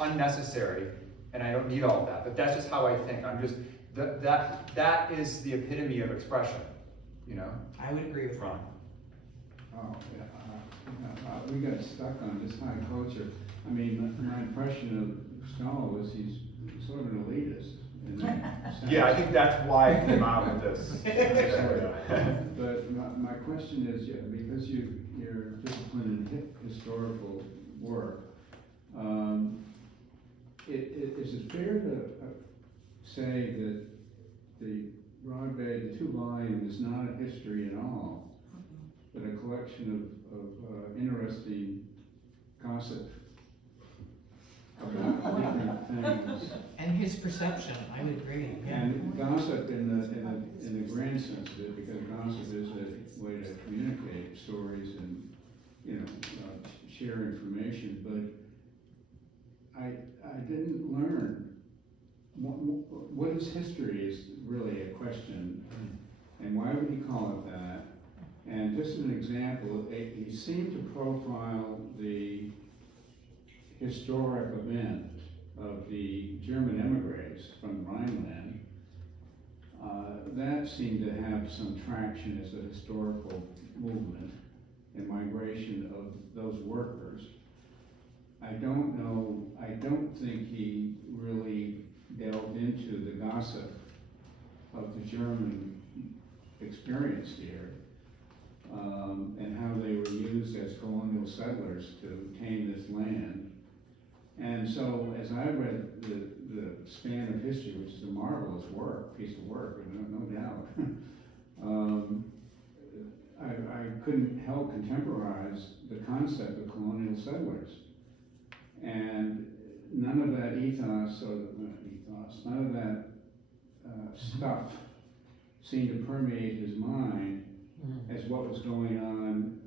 unnecessary, and I don't need all of that, but that's just how I think. I'm just, that is the epitome of expression, you know? I would agree with Ron. Oh, yeah, we got stuck on this high culture. I mean, my impression of Stahl was he's sort of an elitist. In that sense. Yeah, I think that's why I came out with this. But my question is, yeah, because you're disciplined in historical work, is it fair to say that the Broad Bay, the 2 volume, is not a history at all, but a collection of interesting gossip about different things? And his perception, I would agree. Yeah. And gossip in the grand sense of it, because gossip is a way to communicate stories and, you know, share information. But I didn't learn what is history is really a question, and why would he call it that? And just an example, he seemed to profile the historic event of the German emigres from Rhineland. That seemed to have some traction as a historical movement and migration of those workers. I don't think he really delved into the gossip of the German experience here, and how they were used as colonial settlers to tame this land. And so, as I read the span of history, which is a marvelous piece of work, no doubt, I couldn't help contemporize the concept of colonial settlers. And none of that none of that stuff seemed to permeate his mind as what was going on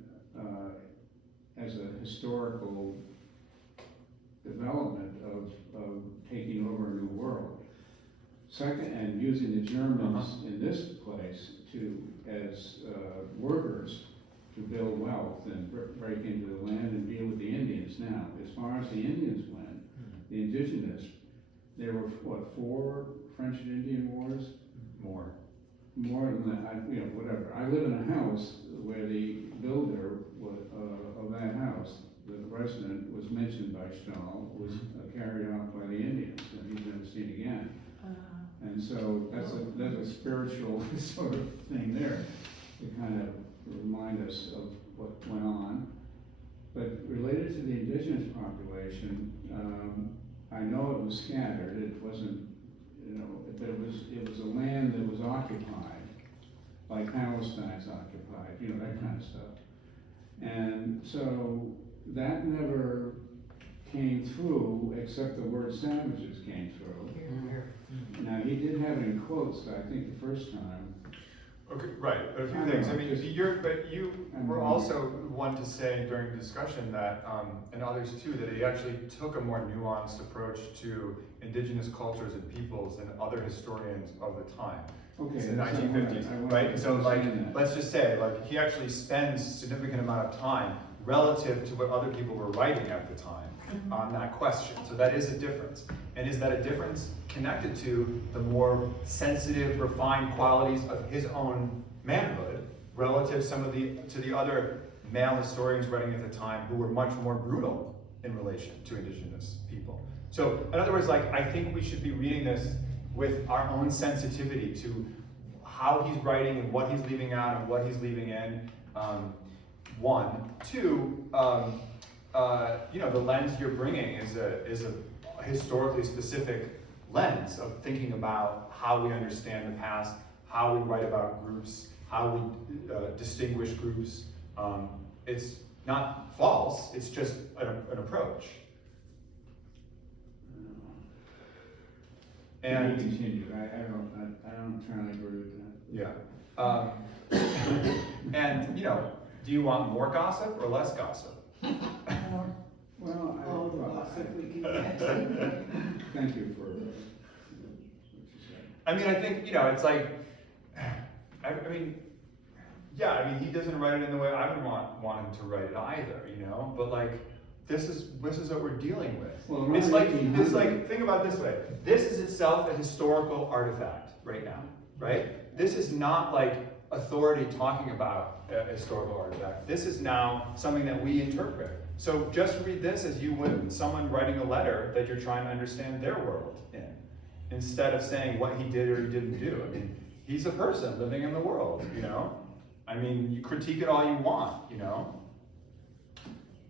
as a historical development of taking over a new world. Second, and using the Germans in this place as workers to build wealth and break into the land and deal with the Indians. Now, as far as the Indians went, the indigenous, there were, what, 4 French and Indian wars? More. More than that, whatever. I live in a house where the builder of that house, the resident, was mentioned by Stahl, was carried off by the Indians, and he's never seen again. And so that's a spiritual sort of thing there to kind of remind us of what went on. But related to the indigenous population, I know it was scattered. It wasn't, but it was a land that was occupied, like Palestine's occupied, that kind of stuff. And so that never came through, except the word savages came through. Now, he did have it in quotes, I think, the first time. Okay, right, but a few things. I mean, you were also one to say during the discussion that, and others too, that he actually took a more nuanced approach to indigenous cultures and peoples than other historians of the time. Okay, in the 1950s, right? So, let's just say, he actually spends a significant amount of time relative to what other people were writing at the time on that question. So that is a difference. And is that a difference connected to the more sensitive, refined qualities of his own manhood relative to the other male historians writing at the time who were much more brutal in relation to indigenous people? So, in other words, I think we should be reading this with our own sensitivity to how he's writing and what he's leaving out and what he's leaving in. One. Two, the lens you're bringing is a historically specific lens of thinking about how we understand the past, how we write about groups, how we distinguish groups. It's Not false, it's just an approach. And Continue, I don't entirely agree with that. yeah. And, you know, do you want more gossip or less gossip? Well, All the gossip we can get. thank you for what you said. I mean, I think, you know, it's like, I mean, yeah, I mean, he doesn't write it in the way I would want him to write it either, you know? But like, this is what we're dealing with. Well, It's right, like, think about it this way. This is itself a historical artifact right now, right? This is not like authority talking about a historical artifact. This is now something that we interpret. So just read this as you would someone writing a letter that you're trying to understand their world in, instead of saying what he did or he didn't do. I mean, he's a person living in the world, you know? I mean, you critique it all you want, you know?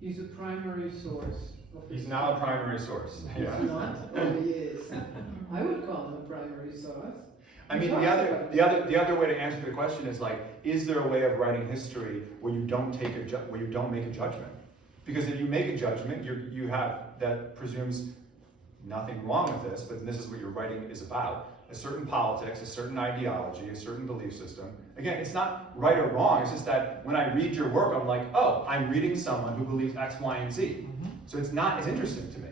He's a primary source. He's now a primary source. He's Yeah. not, oh, he is. I would call him a primary source. I mean, the other way to answer the question is like, is there a way of writing history where you don't make a judgment? Because if you make a judgment, that presumes nothing wrong with this, but this is what your writing is about. A certain politics, a certain ideology, a certain belief system. Again, it's not right or wrong, it's just that when I read your work, I'm like, oh, I'm reading someone who believes X, Y, and Z. So it's not as interesting to me,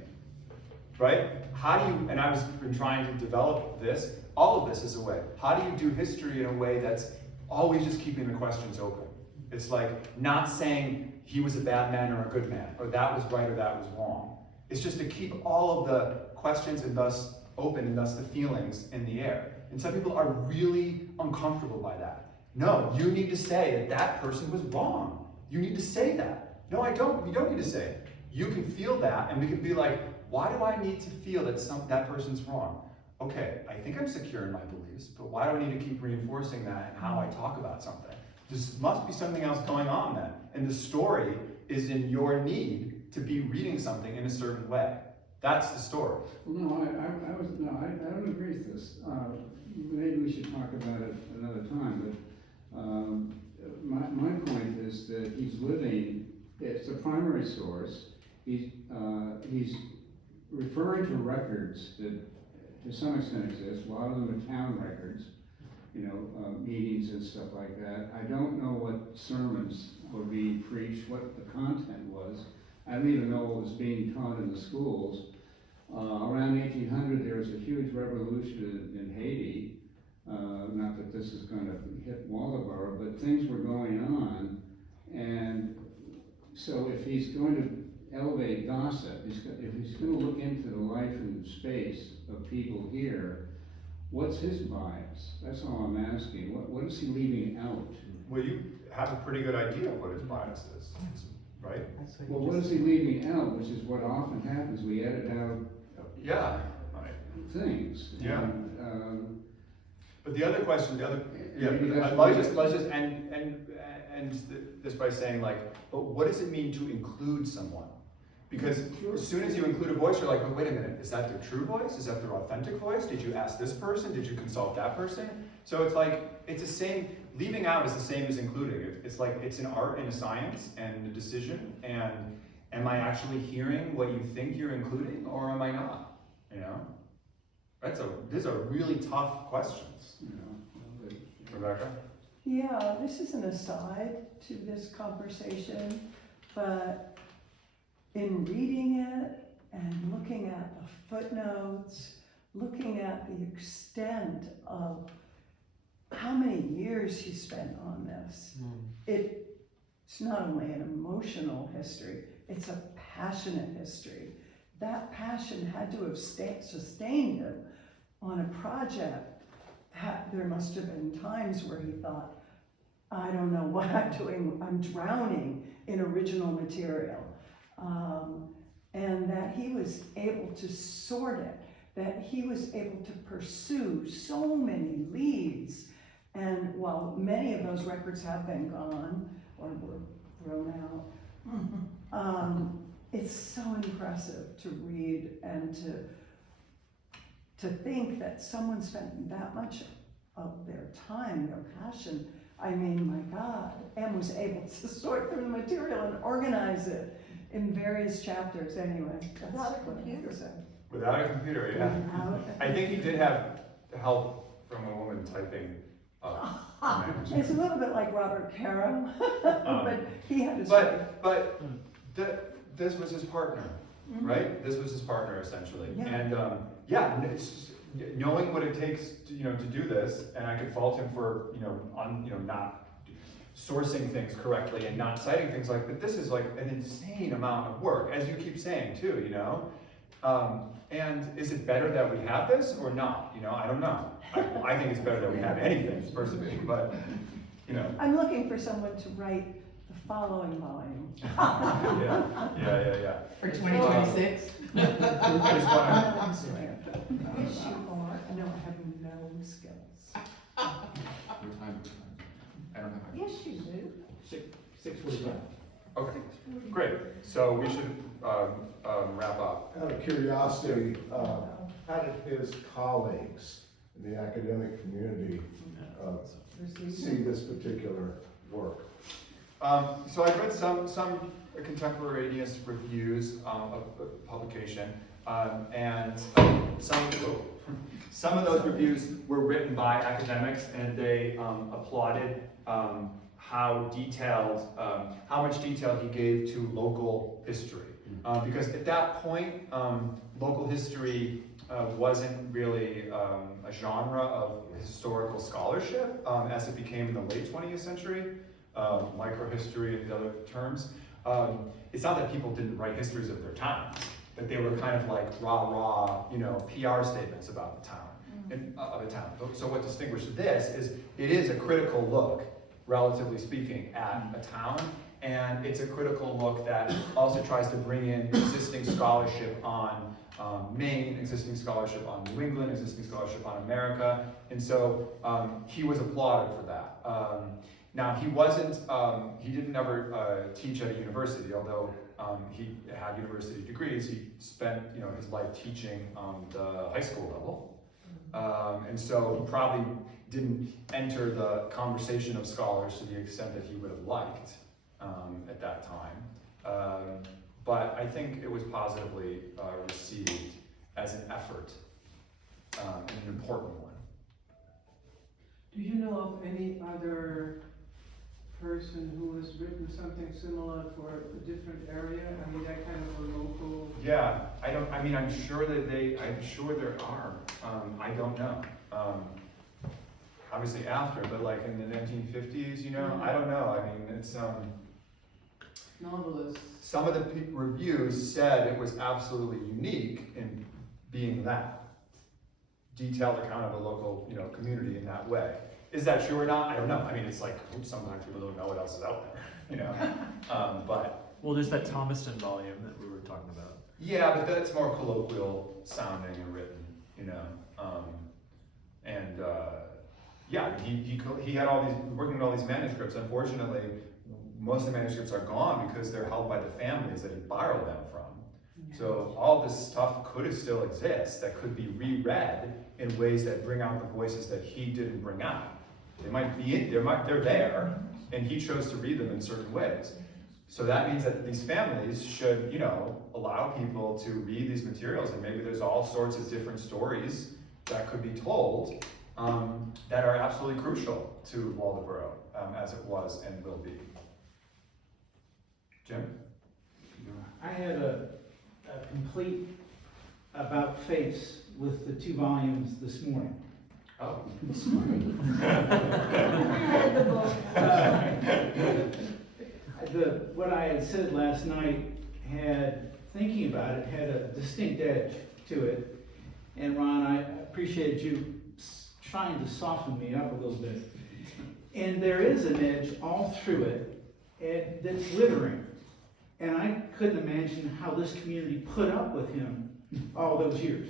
right? And I've been trying to develop this, all of this is a way. How do you do history in a way that's always just keeping the questions open? It's like not saying he was a bad man or a good man, or that was right or that was wrong. It's just to keep all of the questions and thus open and thus the feelings in the air. And some people are really uncomfortable by that. No, you need to say that person was wrong. You need to say that. No, I don't. You don't need to say it. You can feel that, and we can be like, why do I need to feel that person's wrong? Okay, I think I'm secure in my beliefs, but why do I need to keep reinforcing that in how I talk about something? There must be something else going on then. And the story is in your need to be reading something in a certain way. That's the story. Well, no, I don't agree with this. Maybe we should talk about it another time, but my point is that he's living, it's a primary source. He's referring to records that to some extent exist. A lot of them are town records, you know, meetings and stuff like that. I don't know what sermons were being preached, what the content was. I don't even know what was being taught in the schools. Around 1800, there was a huge revolution in Haiti. Not that this is going to hit Waldoboro, but things were going on. And so if he's going to elevate gossip, if he's going to look into the life and space of people here, what's his bias? That's all I'm asking. What is he leaving out? Well, you have a pretty good idea of what his bias is, right? Well, what is he leaving out, which is what often happens, we edit out Yeah. Right. things. Yeah. And, But the other question, maybe that's let's what- just end this by saying like, but what does it mean to include someone? Because as soon as you include a voice, you're like, wait a minute, is that their true voice? Is that their authentic voice? Did you ask this person? Did you consult that person? So it's like, it's the same, leaving out is the same as including. It's like, it's an art and a science and a decision, and am I actually hearing what you think you're including, or am I not? You know? These are really tough questions. you know, Rebecca? Yeah, this is an aside to this conversation, but in reading it and looking at the footnotes, looking at the extent of how many years he spent on this, it's not only an emotional history, it's a passionate history. That passion had to have sustained him on a project. There must have been times where he thought, I don't know what I'm doing, I'm drowning in original material. And that he was able to sort it, that he was able to pursue so many leads. And while many of those records have been gone or were thrown out, it's so impressive to read and to think that someone spent that much of their time, their passion. I mean, my God, and was able to sort through the material and organize it in various chapters anyway. That's Without a what I have to computer. say. Without a computer, yeah. I think he did have help from a woman typing up. It's a little bit like Robert Caro, but he had his way. But this was his partner, right? This was his partner essentially. Yeah. And yeah, it's, knowing what it takes to, to do this, and I could fault him for, not sourcing things correctly and not citing things like, but this is like an insane amount of work, as you keep saying too, and is it better that we have this or not? I don't know. I think it's better that we have anything, personally, but, I'm looking for someone to write the following volume. Yeah. For 2026? I just wanna, Yes, you are. No, I have no skills. what time? I don't have my. Yes, you do. 6:45. Okay, great. So we should wrap up. Out of curiosity, how did his colleagues in the academic community see this particular work? So I've read some contemporaneous reviews of the publication, and some of those reviews were written by academics, and they applauded how much detail he gave to local history. Because at that point, local history wasn't really a genre of historical scholarship as it became in the late 20th century, microhistory and the other terms. It's not that people didn't write histories of their time, but they were kind of like rah-rah, PR statements about the town. Of a town. So what distinguished this is it is a critical look, relatively speaking, at a town, and it's a critical look that also tries to bring in existing scholarship on Maine, existing scholarship on New England, existing scholarship on America, and so he was applauded for that. Now he didn't ever teach at a university, although he had university degrees. He spent his life teaching the high school level. And so he probably didn't enter the conversation of scholars to the extent that he would have liked at that time. But I think it was positively received as an effort, and an important one. Do you know of any other person who has written something similar for a different area? I mean, that kind of a local. Yeah, I'm sure there are. I don't know. Obviously after, but like in the 1950s, I don't know. I mean, it's, Novelists. some of the reviews said it was absolutely unique in being that detailed account of a local, community in that way. Is that true or not? I don't know. I mean, it's like, sometimes people don't know what else is out there, but. Well, there's that Thomaston volume that we were talking about. Yeah, but that's more colloquial sounding and written, he had all these, working with all these manuscripts. Unfortunately, most of the manuscripts are gone because they're held by the families that he borrowed them from. So all this stuff could still exist that could be reread in ways that bring out the voices that he didn't bring out. They're there, and he chose to read them in certain ways. So that means that these families should, allow people to read these materials, and maybe there's all sorts of different stories that could be told that are absolutely crucial to Waldoboro, as it was and will be. Jim? I had a complete about face with the 2 volumes this morning. Oh. This morning. I had the book. What I had said last night thinking about it, had a distinct edge to it. And Ron, I appreciate you trying to soften me up a little bit. And there is an edge all through it that's withering. And I couldn't imagine how this community put up with him all those years.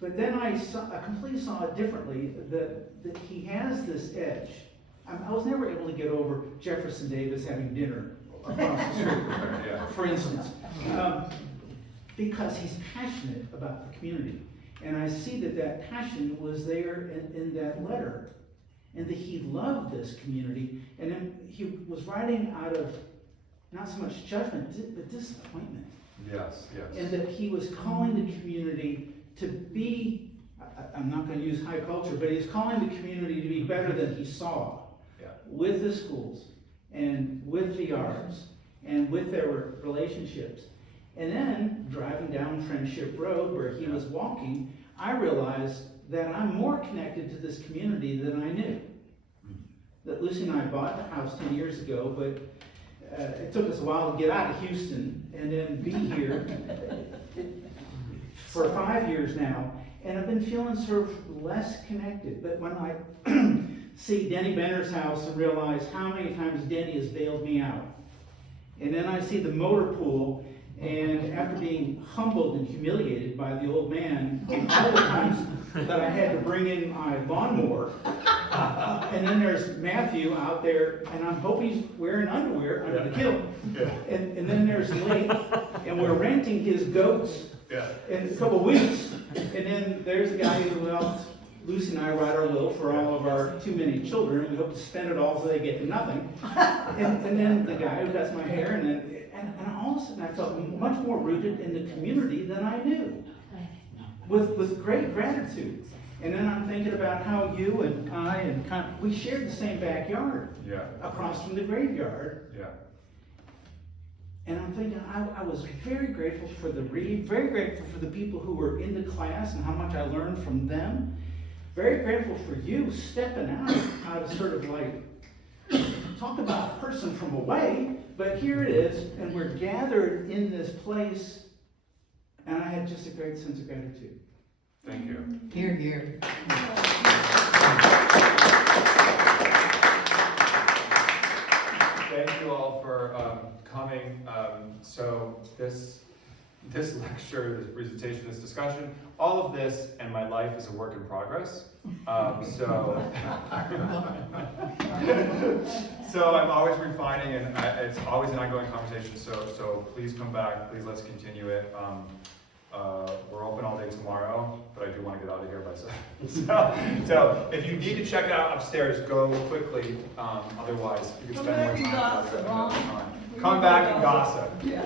But then I completely saw it differently, that he has this edge. I was never able to get over Jefferson Davis having dinner across the street, for instance, because he's passionate about the community. And I see that passion was there in that letter. and that he loved this community, and then he was writing out of not so much judgment, but disappointment. Yes, yes. And that he was calling the community to be, I'm not gonna use high culture, but he's calling the community to be better than he saw. Yeah. With the schools, and with the arts, and with their relationships. And then, driving down Friendship Road where he was walking, I realized that I'm more connected to this community than I knew. That Lucy and I bought the house 10 years ago, but it took us a while to get out of Houston and then be here for 5 years now, and I've been feeling sort of less connected. But when I see Denny Benner's house and realize how many times Denny has bailed me out, and then I see the motor pool, and after being humbled and humiliated by the old man, all the times that I had to bring in my lawnmower, and then there's Matthew out there, and I'm hoping he's wearing underwear, I'm gonna kill him. Yeah. And then there's Lake, and we're renting his goats Yeah. in a couple weeks, and then there's the guy who helped Lucy and I write our will for all of our too many children. We hope to spend it all so they get nothing. And then the guy who cuts my hair, and all of a sudden I felt much more rooted in the community than I knew, with great gratitude. And then I'm thinking about how you and I we shared the same backyard, Yeah. across from the graveyard. Yeah. And I'm thinking, I was very grateful for the read, very grateful for the people who were in the class and how much I learned from them. Very grateful for you stepping out of sort of like, talk about a person from away, but here it is, and we're gathered in this place, and I had just a great sense of gratitude. Thank you. Here, here. Thank you all for coming. So this lecture, this presentation, this discussion, all of this and my life is a work in progress. So I'm always refining, and it's always an ongoing conversation. So please come back. Please let's continue it. We're open all day tomorrow, but I do want to get out of here by 7. So if you need to check it out upstairs, go quickly. Otherwise, you can spend more time. Come back and gossip. Come back and gossip. Yeah.